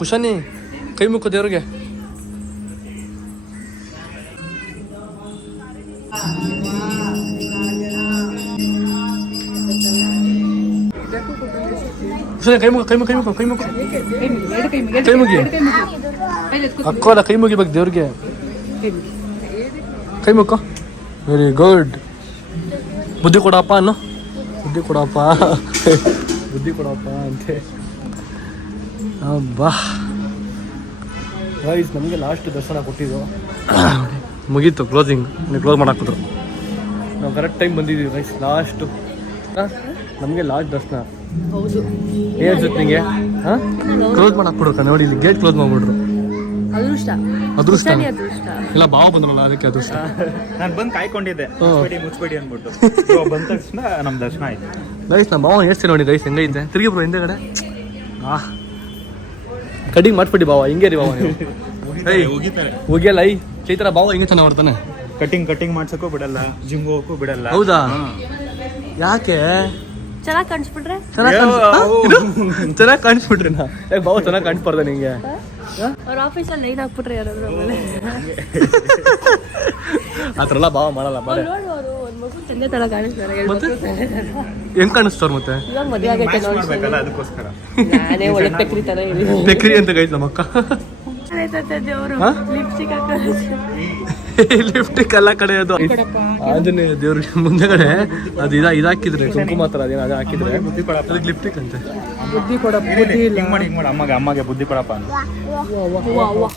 ಕುಶಾನಿ ಕೈ ಮುಕ್ಕು ದೇವ್ರಿಗೆ. ಕೈ ಮುಗಿ ಕೈ ಮುಗಿ ಕೈ ಮುಗಿ ಕೈ ಮುಗಿ ಕೈ ಮುಗಿ ಅಕ್ಕೋಲ್ಲ, ಕೈ ಮುಗಿಬೇಕು ದೇವ್ರಿಗೆ. ಕೈ ಮುಕ್ಕ. Very good. ಬುದ್ಧಿ ಕೊಡಪ್ಪ ಅನ್ನು. ಬುದ್ಧಿ ಕೊಡಪ್ಪ ಬುದ್ಧಿ ಕೊಡಪ್ಪ ಅಂತೆ. ಬಾ ಗೈಸ್, ನಮಗೆ ಲಾಸ್ಟ್ ದರ್ಶನ ಕೊಟ್ಟಿದ್ದು ಮುಗೀತು. ಕ್ಲೋಸಿಂಗ್ ಕ್ಲೋಸ್ ಮಾಡಾಕಿದ್ರು. ನಾವು ಕರೆಕ್ಟ್ ಟೈಮ್ ಬಂದಿದ್ದೀವಿ ಗೈಸ್. ಲಾಸ್ಟು ನಮಗೆ ಲಾಸ್ಟ್ ದರ್ಶನ. ಹೌದು. ಏನು ಅನ್ಸುತ್ತೆ ನಿಂಗೆ? ಹಾಂ, ಕ್ಲೋಸ್ ಮಾಡಾಕ್ಬಿಡ್ರು ನೋಡಿ, ಇಲ್ಲಿ ಗೇಟ್ ಕ್ಲೋಸ್ ಮಾಡ್ಬಿಡ್ರು. ಅದೃಷ್ಟ ಅದೃಷ್ಟ ಅದೃಷ್ಟ. ಇಲ್ಲ ಭಾವ ಬಂದ್ರಲ್ಲ ಅದಕ್ಕೆ ಅದೃಷ್ಟ. ನಾನು ಬಂದು ಕಾಯ್ಕೊಂಡಿದ್ದೆ, ಮುಚ್ಬೇಡಿ ಅಂದ್ಬಿಟ್ಟು. ಬಂದ ತಕ್ಷಣ ನಮ್ಮ ದರ್ಶನ ಆಯ್ತು ಗೈಸ್. ನಮ್ಮ ಭಾವ ಎಷ್ಟು ನೋಡಿ ಗೈಸ್ ಹೆಂಗೈತೆ. ತಿರುಗಿ ಬ್ರೋ ಹಿಂದೆಗಡೆ. ಕಡಿಂಗ್ ಮಾಡ್ಬಿಡಿ ಬಾವ ಹಿಂಗೆ ರೀ ಬಾವ ನೀವು ಹೋಗಿತಾರೆ ಹೋಗಿಯಲ್ಲ ಐ ಚೈತ್ರ ಬಾವ ಹಿಂಗೆ ಚೆನ್ನಾಗಿ ಮಾಡ್ತಾನೆ. ಕಟಿಂಗ್ ಮಾಡ್ಸಕ್ಕೂ ಬಿಡಲ್ಲ, ಜಿಮ್ ಹೋಗಕ್ಕೂ ಬಿಡಲ್ಲ. ಹೌದಾ? ಯಾಕೆ? ಚೆನ್ನಾಗಿ ಕಾಣಿಸ್ಬಿಟ್ರೆ ಚೆನ್ನಾಗಿ ಕಾಣಿಸ್ಬಿಟ್ರಿ ನಾ ಯಾಕೆ ಬಾವ ಚೆನ್ನಾಗಿ ಕಾಣಿಸ್ಬಾರ್ದ ನಿಂಗೆ? ಅವ್ರ ಆಫೀಸಲ್ಲಿ ಲೈನ್ ಹಾಕ್ಬಿಟ್ರೆ ಯಾರಾದ್ರೂ ಆಮೇಲೆ ಆ ಥರ ಎಲ್ಲ ಬಾವ ಮಾಡಲ್ಲ ಬಾರೆ. ನೋಡು ಅವರು ಒಂದು ಮಗು ತಂದೆ ತರ ಕಾಣಿಸ್ತಾರೆ, ಹೆಂಗ್ ಕಾಣಿಸ್ತವ್ರ ಮತ್ತೆ? ಇವಾಗ ಮದುವೆ ಆಗೈತೆ ನೋಡಿ, ಮಾಡ್ಬೇಕಲ್ಲ ಅದಕ್ಕೋಸ್ಕರ. ನಾನೇ ಒಳ್ಳೆ ಪೆಕ್ರಿ ತರ ಹೇಳಿ ಬೆಕ್ರಿ ಅಂತ ಕೈತ್ ನಮ್ಮ ಅಕ್ಕ. ದೇವರು ಲಿಪ್ಸ್ಟಿಕ್ ಲಿಫ್ಟಿಕ್ ಎಲ್ಲ ಕಡೆ ಅದು ಆಂಜನೇಯ ದೇವ್ರ ಮುಂದೆಗಡೆ ಅದು ಇದಾಕಿದ್ರೆ ಕುಂಕುಮ ಥರ ಅದೇನೋ ಅದು ಹಾಕಿದ್ರೆ ಅದಕ್ಕೆ ಲಿಫ್ಟಿಕ್ ಅಂತೆ. ಬುದ್ಧಿ ಕೊಡಪ್ಪ, ಬುದ್ಧಿ ಇಲ್ಲ. ಹಿಂಗ್ ಮಾಡಿ ಅಮ್ಮಗೆ ಬುದ್ಧಿ ಕೊಡಪ್ಪ ಅಂತ.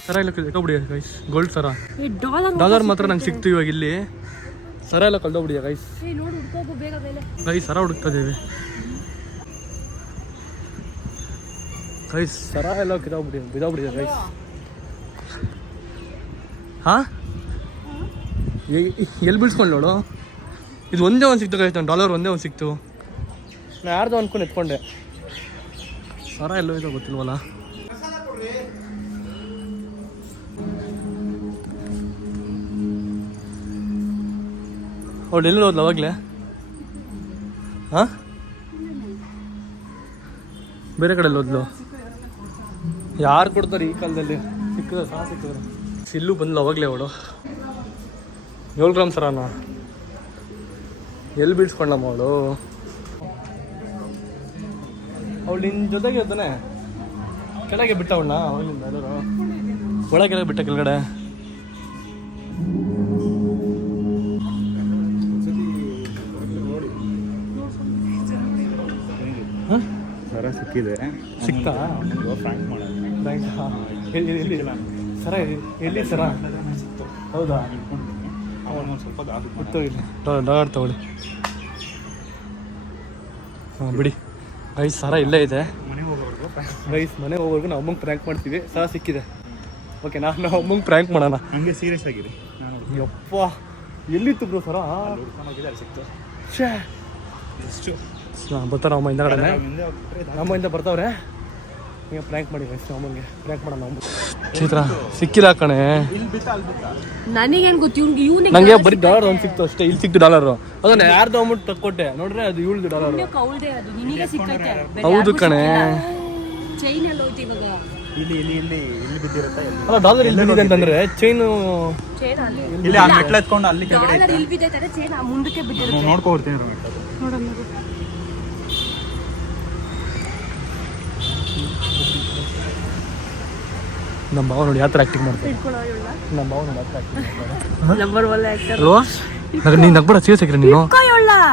ಸರ ಎಲ್ಲ ಕಳ್ದೋಗ್ಬಿಡಿ ಗೈಸ್, ಗೋಲ್ಡ್ ಸರ ಈ ಡಾಲರ್ ಡಾಲರ್ ಮಾತ್ರ ನಂಗೆ ಸಿಕ್ತು ಇವಾಗ ಇಲ್ಲಿ. ಸರ ಎಲ್ಲ ಕಳ್ದೋಗ್ಬಿಡಿಯ ಗೈಸ್. ನೋಡು ಹುಡ್ಕೋಗು ಬೇಗ ಮೇಲೆ. ಗೈಸ್ ಸರ ಹುಡುಕ್ತಾ ಇದ್ದೀವಿ ಗೈಸ್, ಸರ ಎಲ್ಲ ಬಿದ್ದೋಗ್ಬಿಡಿದೆ ಗೈಸ್. ಹಾ ಎಲ್ಲಿ ಬೀಳ್ಸ್ಕೊಂಡು ನೋಡು, ಇದು ಒಂದೇ ಒಂದು ಸಿಕ್ತು ಗೈಸ್. $1 ಒಂದೇ ಒಂದು ಸಿಕ್ತು. ನಾ ಯಾರ್ದು ಅನ್ಕೊಂಡು ಎತ್ಕೊಂಡೆ. ಸರ ಎಲ್ಲೋ ಇದೋ ಗೊತ್ತಿಲ್ವಲ್ಲ. ಅವಳು ಎಲ್ಲಿ ಹೋದ್ಲು ಅವಾಗಲೇ? ಹಾಂ ಬೇರೆ ಕಡೆ ಹೋದ್ಲು. ಯಾರು ಕೊಡ್ತಾರೆ ಈ ಕಾಲದಲ್ಲಿ? ಸಿಕ್ಕಿದ್ರೆ ಸಹ ಸಿಕ್ಕಿದ್ರೆ ಸಿಲ್ಲು ಬಂದ್ಲು ಅವಾಗಲೇ ಅವಳು. 7 ಗ್ರಾಮ್ ಸರನಾ ಎಲ್ಲಿ ಬೀಳ್ಸ್ಕೊಂಡಮ್ಮ ಅವಳು? ಅವಳು ನಿನ್ನ ಜೊತೆಗೆ ಇರ್ತಾನೆ. ಕೆಳಗೆ ಬಿಟ್ಟ ಅವಳನ್ನ ಅವಳಿಂದ ಎಲ್ಲರೂ ಒಳಗೆಲ್ಲ ಬಿಟ್ಟ ಕೆಳಗಡೆ. ಸರ ಸಿಕ್ಕಿದೆ. ಸಿಕ್ತಾ? ಫ್ರಾಂಕ್ ಮಾಡೋದು. ಎಲ್ಲಿ ಸರ ಎಲ್ಲಿ ಸರ? ಹೌದಾ? ಅವನು ಸ್ವಲ್ಪ ಗೊತ್ತಾಗಿಲ್ಲ. ಡಾಲರ್ ತಗೊಳ್ಳಿ. ಹಾಂ ಬಿಡಿ ಗೈಸ್, ಸರ ಇಲ್ಲೇ ಇದೆ ಗೈಸ್. ಮನೆಗೆ ಹೋಗೋವರೆಗೂ ನಾವು ಅಮ್ಮಂಗೆ ಪ್ರ್ಯಾಂಕ್ ಮಾಡ್ತೀವಿ. ಸರ ಸಿಕ್ಕಿದೆ. ಓಕೆ, ನಾವು ಅಮ್ಮಂಗೆ ಪ್ರ್ಯಾಂಕ್ ಮಾಡೋಣ. ಹಂಗೆ ಸೀರಿಯಸ್ ಆಗಿರಿ. ಯಪ್ಪ ಎಲ್ಲಿತ್ತು ಬ್ರೋ ಸರ? ಸಿಕ್ತು. ಛೇ ಎಷ್ಟು ಬರ್ತಾರ ಅಮ್ಮ ಹಿಂದಗಡೆ. ನಮ್ಮಿಂದ ಬರ್ತಾವ್ರೆ. ಈಗ ಪ್ರ್ಯಾಂಕ್ ಮಾಡಿ ಗೈಸ್, ಅಮ್ಮಂಗೆ ಪ್ರ್ಯಾಂಕ್ ಮಾಡೋಣ. ಚೈತ್ರ ಸಿಕ್ಕಿಲ್ಲ ಕಣೆ. ನನಗೇನು ಗೊತ್ತು, ಇವ್ನಿಗೆ ನಂಗೆ ಬರೀ $1 ಒಂದು ಸಿಕ್ತು ಅಷ್ಟೇ. ಇಲ್ಲಿ ಸಿಕ್ತು $1. ಅದನ್ನ ಯಾರ್ದು ಅಮೌಂಟ್ ತಕ್ಕೊಟ್ಟೆ ನೋಡ್ರೆ, ಅದು $7 ಕೌಲ್ದೆ ಅದು ನಿನಗೆ ಸಿಕ್ಕೈತೆ. ಹೌದು ಕಣೆ. ಚೈನ್ ಎಲ್ಲ ಹೋಯ್ತು ಇವಾಗ. ಇಲ್ಲಿ ಬಿದ್ದಿರುತ್ತೆ. ಅಲ್ಲ $1 ಇಲ್ಲಿ ಬಿದ್ದಿದೆ ಅಂತಂದ್ರೆ ಚೈನು ಚೈನ್ ಅಲ್ಲಿ ಇಲ್ಲಿ ಆ ಮೆಟ್ಲು ಎತ್ಕೊಂಡು ಅಲ್ಲಿ ಕೆಳಗಡೆ ಡಾಲರ್ ಇಲ್ಲಿ ಬಿದ್ದೈತೆ, ಚೈನ್ ಮುಂದಕ್ಕೆ ಬಿದ್ದಿರುತ್ತೆ. ನೋಡ್ಕೊಡ್ತೀನಿ. ನೋಡೋಣ. ನಮ್ಮ ಭಾವ ನೋಡಿ ಯಾವ ಥರ ಆ್ಯಕ್ಟಿಂಗ್ ಮಾಡ್ತಾರೆ. ನಮ್ಮ ಭಾವ ನೋಡಿ ಯಾವ ಥರ ಆ್ಯಕ್ಟಿಂಗ್ ಮಾಡ್ತಾರೆ. Number 1 actor. ಅಲ್ವಾ? ನೀನು ನಗ್ಬೇಡ, ಸೀರಿಯಸ್ ಆಗಿರೋ ನೀನು.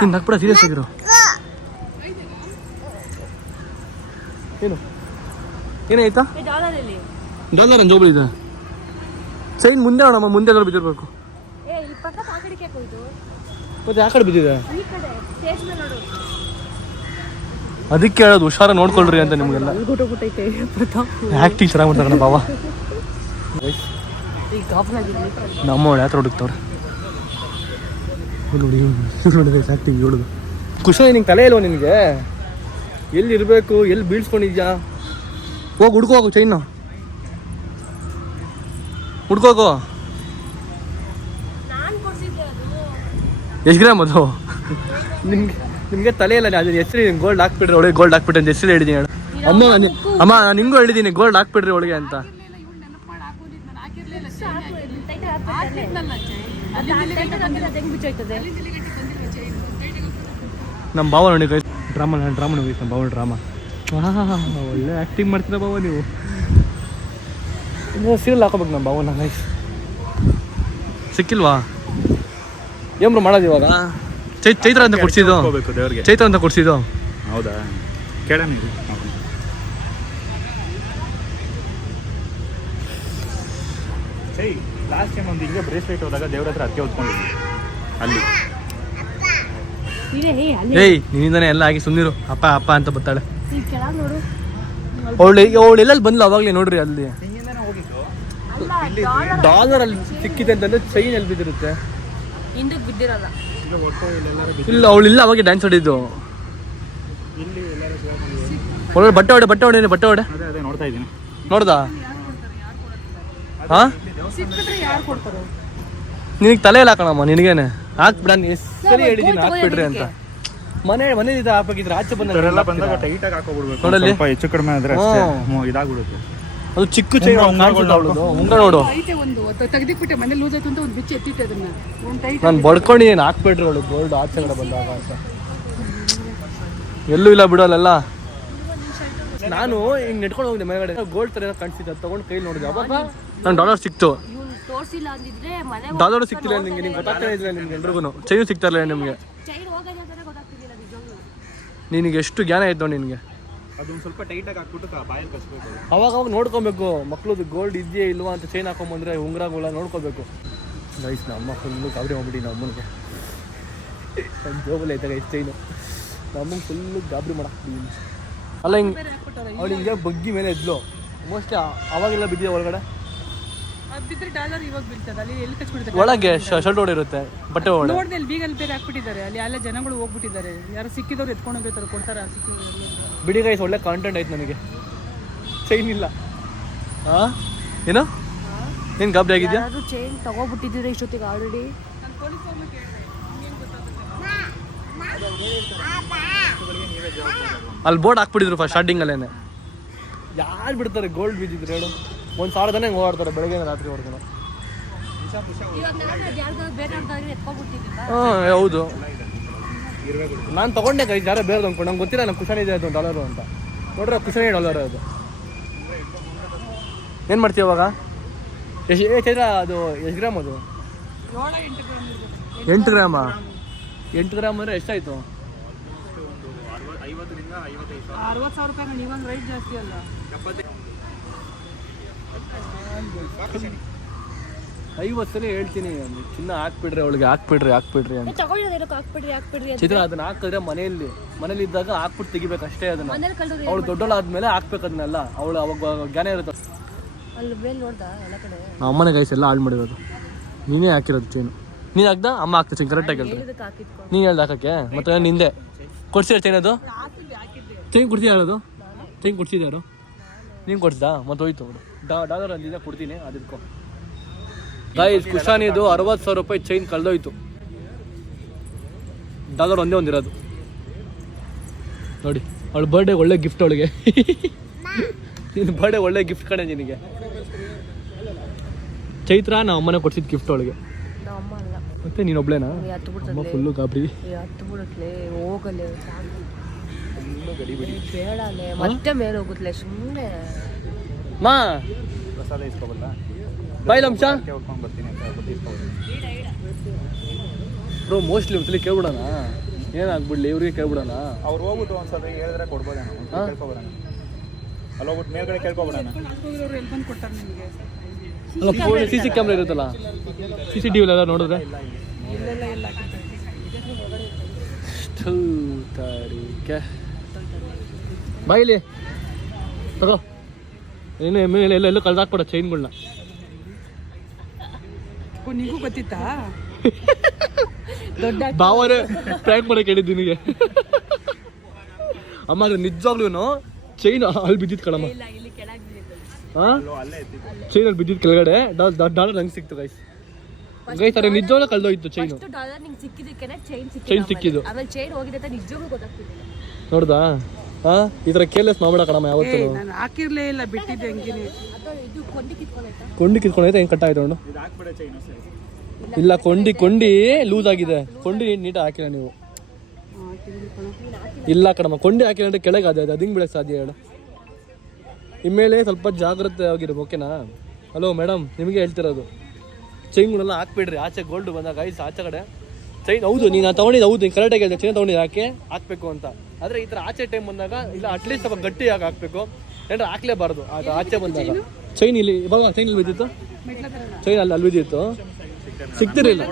ನೀನು ನಗ್ಬೇಡ, ಸೀರಿಯಸ್ ಆಗಿರೋ. ಏನು ಏನಾಯ್ತಾ? ಡಾಲರ್ ಇಲ್ಲಿ $1 ಜೋಬಲ್ ಇದೆ. ಚೈನ್ ಮುಂದೆ ನೋಡಮ್ಮ, ಮುಂದೆ ಎಲ್ಲರೂ ಬಿದ್ದಿರ್ಬೇಕು. ಏ ಈ ಪಕ್ಕ ಆ ಕಡೆಗೆ ಹೋಯ್ತು. ಮತ್ತೆ ಯಾವ ಕಡೆ ಬಿದ್ದಿದೆ? ಈ ಕಡೆ ಸ್ಟೇಜ್ ಮೇಲೆ ನೋಡು. ಅದಕ್ಕೆ ಹೇಳೋದು ಹುಷಾರ ನೋಡ್ಕೊಳ್ರಿ ಅಂತ ನಿಮಗೆಲ್ಲ. ಗುಟೈತೆ ಪ್ರತಾಪ್. ಆ್ಯಕ್ಟಿಂಗ್ ಚೆನ್ನಾಗಿ ಮಾಡ್ತಾರೆ ಕಣ ಭಾವ. ಈ ಕಾಫ್ಲಾಗಿರ್ಲಿ. ನಮ್ಮ ಅವಳು ಯಾವ ಥರ ಹುಡುಕ್ತವ್ರೆ ನೋಡಿ. ನೋಡಿ ಆ್ಯಕ್ಟಿಂಗ್ ಹೇಳೋದು ಖುಷಿ. ನಿಂಗೆ ತಲೆ ಇಲ್ವ ನಿನಗೆ? ಎಲ್ಲಿ ಇರಬೇಕು, ಎಲ್ಲಿ ಬೀಳ್ಸ್ಕೊಂಡಿದ್ಯಾ? ಹೋಗಿ ಹುಡ್ಕೋಗು, ಚೈನು ಹುಡ್ಕೋಗು. ನಾನು ಕೊಡ್ಸಿದ್ದೆ ಅದು. ಎಷ್ಟು ಗ್ರಾಮ್ ಅದು? ನಿಮಗೆ ತಲೆ ಇಲ್ಲ. ಅದು ಹೆಸರು ಗೋಲ್ಡ್ ಹಾಕ್ಬಿಡ್ರಿ ಒಳಗೆ. ಗೋಲ್ಡ್ ಹಾಕ್ಬಿಟ್ರೆ ಅಂತ ಹೆಸರು ಹೇಳಿದ್ದೀನಿ ಹೇಳು. ಅಮ್ಮ ನಾನು ನಿಂಗೂ ಹೇಳಿದ್ದೀನಿ ಗೋಲ್ಡ್ ಹಾಕ್ಬಿಡ್ರಿ ಒಳಗೆ ಅಂತ. ನಮ್ಮ ಭಾವ ನೋಡಿ ಕೈ ಡ್ರಾಮಾ ನೋಡಿ. ನಮ್ಮ ಭಾವ ಡ್ರಾಮಾ ಒಳ್ಳೆ ಆ್ಯಕ್ಟಿಂಗ್ ಮಾಡ್ತೀರ ಭಾವ ನೀವು. ಸೀರಿಯಲ್ ಹಾಕೋಬೇಕು ನಮ್ಮ ಭಾವನ. ನೈಸ್. ಸಿಕ್ಕಿಲ್ವಾ? ಏನ್ರು ಮಾಡೋದು ಇವಾಗ? ಚೈತ್ರ ಅಂತ ಕೊಡ್ಸಿದ್ದು. ದೇವ್ರಿಗೆ ಚೈತ್ರ ಅಂತ ಕೊಡ್ಸಿದ್ದು. ಹೌದಾ? ಕೇಳೋಣ. ಲಾಸ್ಟ್ ಟೈಮ್ ಒಂದು ಹಿಂಗೆ ಬ್ರೇಸ್ಲೆಟ್ ಹೋದಾಗ ದೇವ್ರ ಹತ್ರ ಅದಕ್ಕೆ ಹೊತ್ಕೊಂಡಿದ್ವಿ ಅಲ್ಲಿ. ಏಯ್ ನಿನ್ನಿಂದಾನೆ ಎಲ್ಲ ಆಗಿ ಸುಮ್ಮನಿರು. ಅಪ್ಪ ಅಪ್ಪ ಅಂತ ಬರ್ತಾಳೆ ಈ ಕೆಳಗೆ ನೋಡು. ಅವಳು ಎಲ್ಲೆಲ್ಲಿ ಬಂದ್ಲು ಅವಾಗಲೇ ನೋಡ್ರಿ. ಅಲ್ಲಿ ಡಾಲರ್ ಅಲ್ಲಿ ಸಿಕ್ಕಿದೆ ಅಂತಂದ್ರೆ ಚೈನ್ ಎಲ್ಲಿ ಬಿದ್ದಿರುತ್ತೆ? ಹಿಂದಕ್ಕೆ ಬಿದ್ದಿರಲ್ಲ. ಇಲ್ಲ ಅವಳಿಲ್ಲ ಅವಾಗ ಡ್ಯಾನ್ಸ್ ಆಡಿದ್ದು. ಒಳ್ಳೆ ಬಟ್ಟೆ ಹೊಡೆ ಅದೇ ನೋಡ್ತಾ ಇದ್ದೀನಿ. ನೋಡ್ದಾ? ಹಾ ಸಿಕ್ಕಿದ್ರೆ ಯಾರು ಕೊಡ್ತಾರೋ? ನಿನಗೆ ತಲೆ ಇಲ್ಲ ಕಣಮ್ಮ, ನಿನಗೇನೆ ಹಾಕ್ಬಿಡ. ಸರಿ ಹೇಳಿದ್ದೀನಿ ಹಾಕ್ಬಿಡ್ರಿ ಅಂತ. ಮನೆ ಇದು ಹಾಕಿದ್ರೆ ಆಚೆ ಎಲ್ಲ ಬಂದಾಗ ಟೈಟ್ ಆಗಿ ಹಾಕೋಬಿಡ್ಬೇಕು. ನೋಡಲ್ಲಿ. ಸ್ವಲ್ಪ ಹೆಚ್ಚು ಕಡಿಮೆ ಆದ್ರೆ ಅಷ್ಟೇ ಇದಾಗ್ಬಿಡುತ್ತೆ. ಅದು ಚಿಕ್ಕ ಚೈನ್ ಉಂಗ ನೋಡು. ಐತೆ ಒಂದು ತೆಗ್ದಿಕ್ಬಿಟ್ಟೆ, ಮನೆ ಲೂಸ್ ಆಯ್ತು ಅಂತ ಒಂದು ಬಿಚ್ಚಿ ಎತ್ತಿಟ್ಟೆ ಅದನ್ನ. ಒಂದು ಟೈಟ್ ನಾನು ಬಡ್ಕೊಂಡಿದ್ದೀನಿ, ಹಾಕ್ಬಿಡ್ರಿ ಅವಳು ಗೋಲ್ಡ್ ಆಚೆ ಕಡೆ ಬಂದಾಗ ಅಂತ. ಎಲ್ಲೂ ಇಲ್ಲ ಬಿಡೋಲ್ಲ. ನಾನು ಹಿಂಗ್ ನೆಟ್ಕೊಂಡು ಹೋಗಿದ್ದೆ ಮೇಲ್ಗಡೆ, ಗೋಲ್ಡ್ ತರ ಕಾಣಿಸ್ತಿದ್ದೆ, ಅದು ತಗೊಂಡು ಕೈ ನೋಡಿದೆ. ಅವಾಗ ನಾನು ಡಾಲರ್ ಸಿಕ್ತು. ಇವ್ನು ತೋರಿಸಿಲ್ಲ ಅಂದಿದ್ರೆ ಮನೆ ಡಾಲರ್ ಸಿಕ್ತಿಲ್ಲ ನಿಮ್ಗೆ, ನಿಮ್ಗೆ ಗೊತ್ತಾಗ್ತಾ ಇದ್ರೆ ನಿಮ್ಗೆ ಎಲ್ರಿಗೂ ಚೈನು ಸಿಗ್ತಾ ಇಲ್ಲ ನಿಮ್ಗೆ. ಚೈನ್ ಹೋಗೋದೇ ಅಂತಾನೆ ಗೊತ್ತಾಗ್ತಿದ್ದಿಲ್ಲ ನಿಜವಾಗ್ಲೂ. ನಿನಗೆ ಎಷ್ಟು ಜ್ಞಾನ ಆಯ್ತು ನಿನಗೆ. ಅದೊಂದು ಸ್ವಲ್ಪ ಟೈಟ್ ಆಗಿ ಹಾಕ್ಬಿಟ್ಟು ಬಾಯಲ್ಲಿ ಕಚ್ಬೇಕು. ಅವಾಗ ನೋಡ್ಕೊಬೇಕು ಮಕ್ಳದ್ದು ಗೋಲ್ಡ್ ಇದೆಯೇ ಇಲ್ವಾ ಅಂತ. ಚೈನ್ ಹಾಕೊಂಬಂದ್ರೆ ಉಂಗ್ರಾಗಳ ನೋಡ್ಕೋಬೇಕು. ಗೈಸ್ ನಮ್ಮ ಫುಲ್ಲು ಗಾಬರಿ ಮಾಡ್ಬಿಟ್ಟು ನಮ್ಮ ಅಮ್ಮನಿಗೆ ನನ್ನ ಜೋಬಲ್ಲಿ ಐತೆ ಗೈಸ್ ಚೈನು. ನಮಗೆ ಫುಲ್ಲು ಗಾಬರಿ ಮಾಡಾಕ್ತಿದ್ದೀನಿ. ಅಲ್ಲ ಹಿಂಗೆ ಅವಳು ಹಿಂಗೆ ಬಗ್ಗಿ ಮೇಲೆ ಇದ್ಲು. ಮೋಸ್ಟ್ಲಿ ಅವಾಗೆಲ್ಲ ಬಿದ್ದಿದೆ ಒಳಗಡೆ. ಅದು ಬಿದ್ದರೆ ಡಾಲರ್ ಇವಾಗ ಬೀಳ್ತದೆ. ಅಲ್ಲಿ ಎಲ್ಲಿ ಕಚ್ಬಿಡ್ತಾರೆ ಒಳಗೆ ಶರ್ಟ್ ಹೊಡಿರುತ್ತೆ ಬಟ್ಟೆ ಒಳಗೆ. ನೋಡಿದೆ ಅಲ್ಲಿ ಬೀಗಲ್ಲಿ ಬೇರೆ ಹಾಕ್ಬಿಟ್ಟಿದ್ದಾರೆ. ಅಲ್ಲಿ ಎಲ್ಲ ಜನಗಳು ಹೋಗ್ಬಿಟ್ಟಿದ್ದಾರೆ. ಯಾರು ಸಿಕ್ಕಿದವ್ರು ಎತ್ಕೊಂಡು ಹೋಗ್ತಾರೆ, ಕೊಡ್ತಾರ ಸಿಕ್ಕಿದ್ರು. ಬಿಡಿ ಗೈಸ್, ಒಳ್ಳೆ ಕಾಂಟೆಂಟ್ ಆಯ್ತು ನನಗೆ. ಚೈನ್ ಇಲ್ಲ. ಹಾಂ ಏನು ನೀನು ಗಾಬರಿ ಆಗಿದ್ಯಾ? ಯಾರಾದ್ರೂ ಚೈನ್ ತಗೋಬಿಟ್ಟಿದ್ದೀರಾ ಇಷ್ಟೊತ್ತಿಗೆ ಆಲ್ರೆಡಿ? ಅಲ್ಲಿ ಬೋರ್ಡ್ ಹಾಕ್ಬಿಟ್ಟಿದ್ರು ಫಸ್ಟ್ ಸ್ಟಾರ್ಟಿಂಗಲ್ಲೇನೆ. ಯಾರು ಬಿಡ್ತಾರೆ ಗೋಲ್ಡ್ ಬಿದ್ದಿದ್ರು ಹೇಳು? 1,000 ಜನ ಹೆಂಗೆ ಓಡಾಡ್ತಾರೆ ಬೆಳಗ್ಗೆ ರಾತ್ರಿವರೆಗೂ. ಹಾಂ ಹೌದು, ನಾನು ತೊಗೊಂಡೆ ಕೈ ಯಾರೋ ಬೇರೆ ಅಂದ್ಕೊಂಡು. ನಂಗೆ ಗೊತ್ತಿಲ್ಲ ನಂಗೆ ಕುಶನ್ ಇದೆ ಅದು ಡಾಲರು ಅಂತ. ನೋಡ್ರೆ ಕುಶನೇ ಡಾಲರ್ ಅದು. ಏನು ಮಾಡ್ತೀವಿ ಅವಾಗ? ಚೈತ್ರ ಅದು ಎಷ್ಟು ಗ್ರಾಮ್ ಅದು? 8 ಗ್ರಾಮಾ? 8 ಗ್ರಾಮ್ ಅಂದರೆ ಎಷ್ಟಾಯಿತು? 60,000 ರೂಪಾಯಿ. ಇವಾಗ ರೈಟ್ ಜಾಸ್ತಿ ಅಲ್ಲ. 50 ಸಲ ಹೇಳ್ತೀನಿ ಚಿನ್ನ ಹಾಕ್ಬಿಡ್ರಿ ಅವಳಿಗೆ, ಹಾಕ್ಬಿಡ್ರಿ ಅಂತ. ಚಿತ್ರ ಅದನ್ನ ಹಾಕಿದ್ರೆ ಮನೇಲಿ ಇದ್ದಾಗ ಹಾಕ್ಬಿಟ್ಟು ತೆಗಿಬೇಕು ಅಷ್ಟೇ ಅದನ್ನ. ಅವಳು ದೊಡ್ಡವಳಾದ್ಮೇಲೆ ಹಾಕ್ಬೇಕು ಅದನ್ನೆಲ್ಲ. ಅವಳು ಅವಾಗ ಜ್ಞಾನ ಇರುತ್ತೆ. ನಮ್ಮ ಅಮ್ಮನ ಗೈಸ್ ಎಲ್ಲ ಹಾಳು ಮಾಡಿರೋದು. ನೀನೇ ಹಾಕಿರೋದು ಚೈನು. ನೀನು ಹಾಕ್ದ ಅಮ್ಮ ಹಾಕ್ತಾ ಚೈನ್ ಕರೆಕ್ಟಾಗಿ ಹೇಳ್ತಾರೆ. ನೀನು ಹೇಳ್ದು ಹಾಕಕ್ಕೆ ಮತ್ತೆ ನಿಂದೆ ಕೊಡ್ಸಿದ ಚೈನ್. ಅದು ಚೈನ್ ಕೊಡ್ತೀಯ ಹೇಳೋದು? ಚೈನ್ ಕೊಡ್ಸಿದ್ದೆ ಯಾರು? ನೀನು ಕೊಡ್ಸಿದಾ? ಮತ್ತೆ ಹೋಯ್ತು ಡಾಲರ್ ಅಂದಿದ್ದೆ ಕೊಡ್ತೀನಿ ಅದಿಟ್ಕೊ. ಗೈಸ್ ಕುಶಾನಿದು 60,000 ರೂಪಾಯಿ ಚೈನ್ ಕಳೆದೋಯ್ತು. ಡಾಲರ್ ಒಂದೇ ಒಂದಿರೋದು ನೋಡಿ. ಅವಳ ಬರ್ಡೇ ಒಳ್ಳೆ ಗಿಫ್ಟ್ ಅವಳಿಗೆ. ನಿನ್ನ ಬರ್ಡೇ ಒಳ್ಳೆ ಗಿಫ್ಟ್ ಕಣೆ ನಿನಗೆ. ಚೈತ್ರ ನಮ್ಮ ಅಮ್ಮನೇ ಕೊಡ್ಸಿದ್ ಗಿಫ್ಟ್ ಅವಳಿಗೆ. ಮತ್ತೆ ನೀನು ಒಬ್ಳೇನಾ? ಅಮ್ಮ ಫುಲ್ಲು ಗಾಬರಿ. ಮತ್ತೆ ಮೇಲೆ ಹೋಗುತ್ತಲೆ ಸುಮ್ಮನೆ. ಮಾ ಪ್ರಸಾದ ಇಸ್ಕೊಬಲ್ಲ, ಬಾಯ್ ಅಂಶ ಕೇಳ್ಕೊಂಡು ಬರ್ತೀನಿ ಅಂತ ಇಸ್ಕೊಬೋದು. ಬ್ರೋ ಮೋಸ್ಟ್ಲಿ ಒಂದ್ಸಲಿ ಕೇಳ್ಬಿಡೋಣ, ಏನಾಗ್ಬಿಡ್ಲಿ ಇವ್ರಿಗೆ ಕೇಳ್ಬಿಡೋಣ. ಅವ್ರು ಹೋಗ್ಬಿಟ್ಟು ಒಂದ್ಸಲ ಹೇಳಿದ್ರೆ ಕೊಡ್ಬೋದೇನೋ, ಕೇಳ್ಕೊಬರೋಣ. ಅಲ್ಲಿ ಹೋಗ್ಬಿಟ್ಟು ಮೇಲ್ಗಡೆ ಕೇಳ್ಕೊಬರೋಣ. ಎಲ್ಲಿ ಬಂದು ಕೊಡ್ತಾರೆ ನಿಮಗೆ? ಅಲ್ಲ ಫೋನ್ CC ಕ್ಯಾಮ್ರಾ ಇರುತ್ತಲ್ಲ, CCTV ಎಲ್ಲ ನೋಡಿದ್ರೆ ಬಾಯಿಲಿ ತಗೋ. ಏನು ಎಲ್ಲೆಲ್ಲೂ ಕಳ್ದಾಕ್ಬಿಡ ಚೈನ್ಗಳನ್ನ. ನಿಗೂ ಗೊತ್ತಿತ್ತಾ? ಬಾವರೇ ಪ್ರ್ಯಾಂಕ್ ಮಾಡಕ್ಕೆ ಹೇಳಿದ್ದು ನಿನಗೆ. ಅಮ್ಮ ಅದು ನಿಜವಾಗ್ಲೂ ಚೈನ್ ಅಲ್ಲಿ ಬಿದ್ದಿತ್ತು ಕಣಮ್ಮ. ಹಾಂ ಚೈನ್ ಅಲ್ಲಿ ಬಿದ್ದಿದ್ದು ಕೆಳಗಡೆ. ಡಾಲರ್ ನಂಗೆ ಸಿಕ್ತು ಗೈಸ್. ಗೈಸ್ ಅರೆ ನಿಜವಾಗ್ಲೂ ಕಳ್ದೋಯ್ತು ಚೈನು. ಚೈನ್ ಸಿಕ್ಕಿದ್ದು ನೋಡ್ದಾ? ಹಾಂ ಈ ಥರ ಕೇರ್ಲೆಸ್ ಮಾಡ್ಬೇಡ ಕಣಮ್ಮ ಯಾವತ್ತು. ನಾನು ಹಾಕಿರ್ಲೇ ಇಲ್ಲ, ಬಿಟ್ಟಿದ್ದೆ ಹಂಗಿನಿ. ಕೊಂಡಿ ಕಿತ್ಕೊಂಡೈತೆ ಹೆಂಗೆ ಕಟ್ಟಾಯ್ತು ನೋಡು. ಇಲ್ಲ ಕೊಂಡಿ ಲೂಸ್ ಆಗಿದೆ. ಕೊಂಡಿ ನೀಟಾಗಿ ಹಾಕಿಲ್ಲ ನೀವು. ಇಲ್ಲ ಕಣಮ್ಮ ಕೊಂಡಿ ಹಾಕಿಲ್ಲ ಅಂದ್ರೆ ಕೆಳಗೆ ಅದು ಹಿಂಗೆ ಬೀಳಕ್ಕೆ ಸಾಧ್ಯ ಹೇಳು. ಇನ್ಮೇಲೆ ಸ್ವಲ್ಪ ಜಾಗ್ರತೆ ಆಗಿರ್ಬೇಕು, ಓಕೆನಾ? ಹಲೋ ಮೇಡಮ್, ನಿಮಗೆ ಹೇಳ್ತಿರೋದು ಚೈನ್ಗಳೆಲ್ಲ ಹಾಕ್ಬಿಡ್ರಿ ಆಚೆ. ಗೋಲ್ಡ್ ಬಂದಾಗ ಐಸ್ ಆಚೆ ಕಡೆ ಚೈನ್. ಹೌದು ನೀನು ತೊಗೊಂಡಿದ್ದು, ಹೌದು ನೀನು ಕರೆಕ್ಟಾಗಿ ಹೇಳಿದೆ. ಚೈನ್ ತೊಗೊಂಡಿದ್ದು ಹಾಕಬೇಕು ಅಂತ. ಆದರೆ ಈ ಥರ ಆಚೆ ಟೈಮ್ ಬಂದಾಗ ಇಲ್ಲ ಅಟ್ಲೀಸ್ಟ್ ಸ್ವಲ್ಪ ಗಟ್ಟಿಯಾಗಿ ಹಾಕಬೇಕು. ಏನಾರ ಹಾಕ್ಲೇಬಾರ್ದು ಅದು ಆಚೆ ಬಂದಾಗ. ಚೈನ್ ಇಲ್ಲಿ ಇವಾಗ ಚೈನ್ ಇಲ್ಲಿ ಬಿದ್ದಿತ್ತು. ಚೈನ್ ಅಲ್ಲಿ ಬಿದ್ದಿತ್ತು, ಸಿಕ್ತಿರಲಿಲ್ಲ.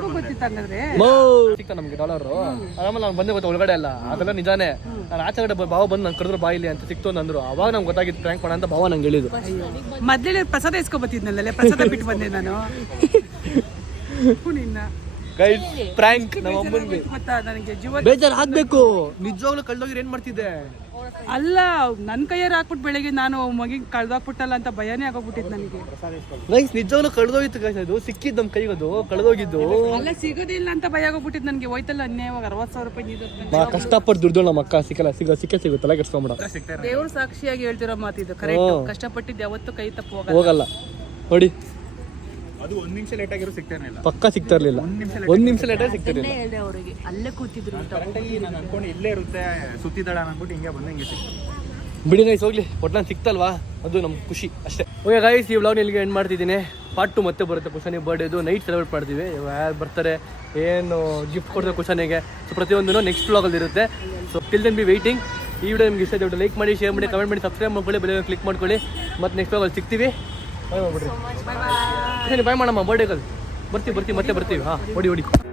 ಸಿಕ್ತ ನಮಗೆ ಡಾಲರು. ಆಮೇಲೆ ನಾನು ಬಂದೆ ಗೊತ್ತಾ ಒಳಗಡೆ ಎಲ್ಲ ಅದೆಲ್ಲ ನಿಜಾನೇ. ನಾನು ಆಚೆ ಕಡೆ ಭಾವ ಬಂದು ನಂಗೆ ಕರೆದ್ರು ಬಾಯಿಲಿ ಅಂತ ಸಿಕ್ತು ಅಂದ್ರು. ಅವಾಗ ನಮ್ಗೆ ಗೊತ್ತಾಗಿತ್ತು ಪ್ರ್ಯಾಂಕ್ ಮಾಡ ಅಂತ ಭಾವ ನಂಗೆ ಹೇಳಿದ್ದು. ಮೊದಲೇ ಪ್ರಸಾದ ಇಸ್ಕೊಬತ್ತಿದ್ನಲ್ಲೇ, ಪ್ರಸಾದ ಬಿಟ್ಟು ಬಂದೆ ನಾನು. ನಿನ್ನ ಗೈಸ್ ಪ್ರ್ಯಾಂಕ್ ನಮ್ಮ ಅಮ್ಮನಿಗೆ ಗೊತ್ತಾ ನನಗೆ ಜೀವ ಬೇಜಾರು ಆಗ್ಬೇಕು. ನಿಜವಾಗ್ಲೂ ಕಳ್ದೋಗಿರ್ ಏನ್ ಮಾಡ್ತಿದ್ದೆ? ಅಲ್ಲ ನನ್ನ ಕೈಯಾರ ಹಾಕ್ಬಿಟ್ಟು ಬೆಳಿಗ್ಗೆ ನಾನು ಮಗಿಗೆ ಕಳ್ದಾಕ್ಬಿಟ್ಟಲ್ಲ ಅಂತ ಭಯನೇ ಆಗೋಗ್ಬಿಟ್ಟಿತ್ತು ನನಗೆ. ಗೈಸ್ ನಿಜವಾಗ್ಲೂ ಕಳೆದೋಗಿತ್ತು ಗೈಸ್, ಅದು ಸಿಕ್ಕಿದ್ದು ನಮ್ಮ ಕೈಗೆ, ಅದು ಕಳೆದೋಗಿದ್ದು. ಅಲ್ಲ ಸಿಗೋದಿಲ್ಲ ಅಂತ ಭಯ ಆಗೋಗ್ಬಿಟ್ಟಿತ್ತು ನನಗೆ. ಹೋಯ್ತಲ್ಲ ಅನ್ಯಾಯವಾಗ 60,000 ರೂಪಾಯಿ ನೀರು. ಕಷ್ಟಪಟ್ಟು ದುಡ್ಡು ನಮ್ಮ ಅಕ್ಕ ಸಿಕ್ಕೇ ಸಿಗುತ್ತಲ್ಲ, ಕೆಡ್ಸ್ಕೊಂಬಿಡ. ದೇವ್ರ ಸಾಕ್ಷಿಯಾಗಿ ಹೇಳ್ತಿರೋ ಮಾತಿದು ಕರೆಕ್ಟ್. ಕಷ್ಟಪಟ್ಟಿದ್ದು ಯಾವತ್ತೂ ಕೈ ತಪ್ಪು ಹೋಗಲ್ಲ ನೋಡಿ. ಅದು 1 ನಿಮಿಷ ಲೇಟ್ ಆಗಿರೋ ಸಿಗ್ತಾನೆ ಇಲ್ಲ, ಪಕ್ಕ ಸಿಗ್ತಾ ಇರ್ಲಿಲ್ಲ. 1 ನಿಮಿಷ ಲೇಟ್ ಆಗಿ ಸಿಗ್ತಿರ್ಲಿಲ್ಲ. ಹೇಳ್ದೆ ಅವ್ರಿಗೆ ಅಲ್ಲೇ ಕೂತಿದ್ರು ಅಂತ. ಕರೆಕ್ಟಾಗಿ ನಾನು ಅನ್ಕೊಂಡು ಇಲ್ಲೇ ಇರುತ್ತೆ ಸುತ್ತಿದ್ದಾಳ ಅಂದ್ಬಿಟ್ಟು ಹಿಂಗೆ ಬಂದು ಹಿಂಗೆ ಸಿಕ್ತು. ಬಿಡಿ ಗೈಸ್ ಹೋಗ್ಲಿ, ಒಟ್ನಲ್ಲಿ ಸಿಕ್ತಲ್ವಾ ಅದು ನಮ್ಗೆ ಖುಷಿ ಅಷ್ಟೇ. ಓಕೆ ಗೈಸ್, ಈ ವ್ಲಾಗ್ ಇಲ್ಲಿಗೆ ಎಂಡ್ ಮಾಡ್ತಿದ್ದೀನಿ. ಪಾರ್ಟ್ 2 ಮತ್ತೆ ಬರುತ್ತೆ. ಕುಶಾನಿ ಬರ್ಡೇದು ನೈಟ್ ಸೆಲೆಬ್ರೇಟ್ ಮಾಡ್ತೀವಿ. ಯಾರು ಬರ್ತಾರೆ, ಏನು ಗಿಫ್ಟ್ ಕೊಡ್ತಾರೆ ಕುಶಾನಿಗೆ, ಸೊ ಪ್ರತಿಯೊಂದೂ ನೆಕ್ಸ್ಟ್ ವ್ಲಾಗಲ್ಲಿ ಇರುತ್ತೆ. So till then be waiting. ಈ ವಿಡಿಯೋ ನಿಮ್ಗೆ ಇಷ್ಟ ಆಯ್ತು ಲೈಕ್ ಮಾಡಿ, ಶೇರ್ ಮಾಡಿ, ಕಮೆಂಟ್ ಮಾಡಿ, ಸಬ್ಸ್ಕ್ರೈಬ್ ಮಾಡ್ಕೊಳ್ಳಿ, ಬೆಲೆ ಕ್ಲಿಕ್ ಮಾಡ್ಕೊಳ್ಳಿ. ಮತ್ತು ನೆಕ್ಸ್ಟ್ ವ್ಲಾಗಲ್ಲಿ ಸಿಗ್ತೀವಿ. ಬಾಯ್ ಮಾಡ್ಬಿಡ್ರಿ. ಬಾಯ್ ಮಾಡಮ್ಮ, ಬರ್ಡೇಗಲ್ಲಿ ಬರ್ತೀವಿ ಮತ್ತೆ ಬರ್ತೀವಿ. ಹಾಂ, ಹೊಡಿ.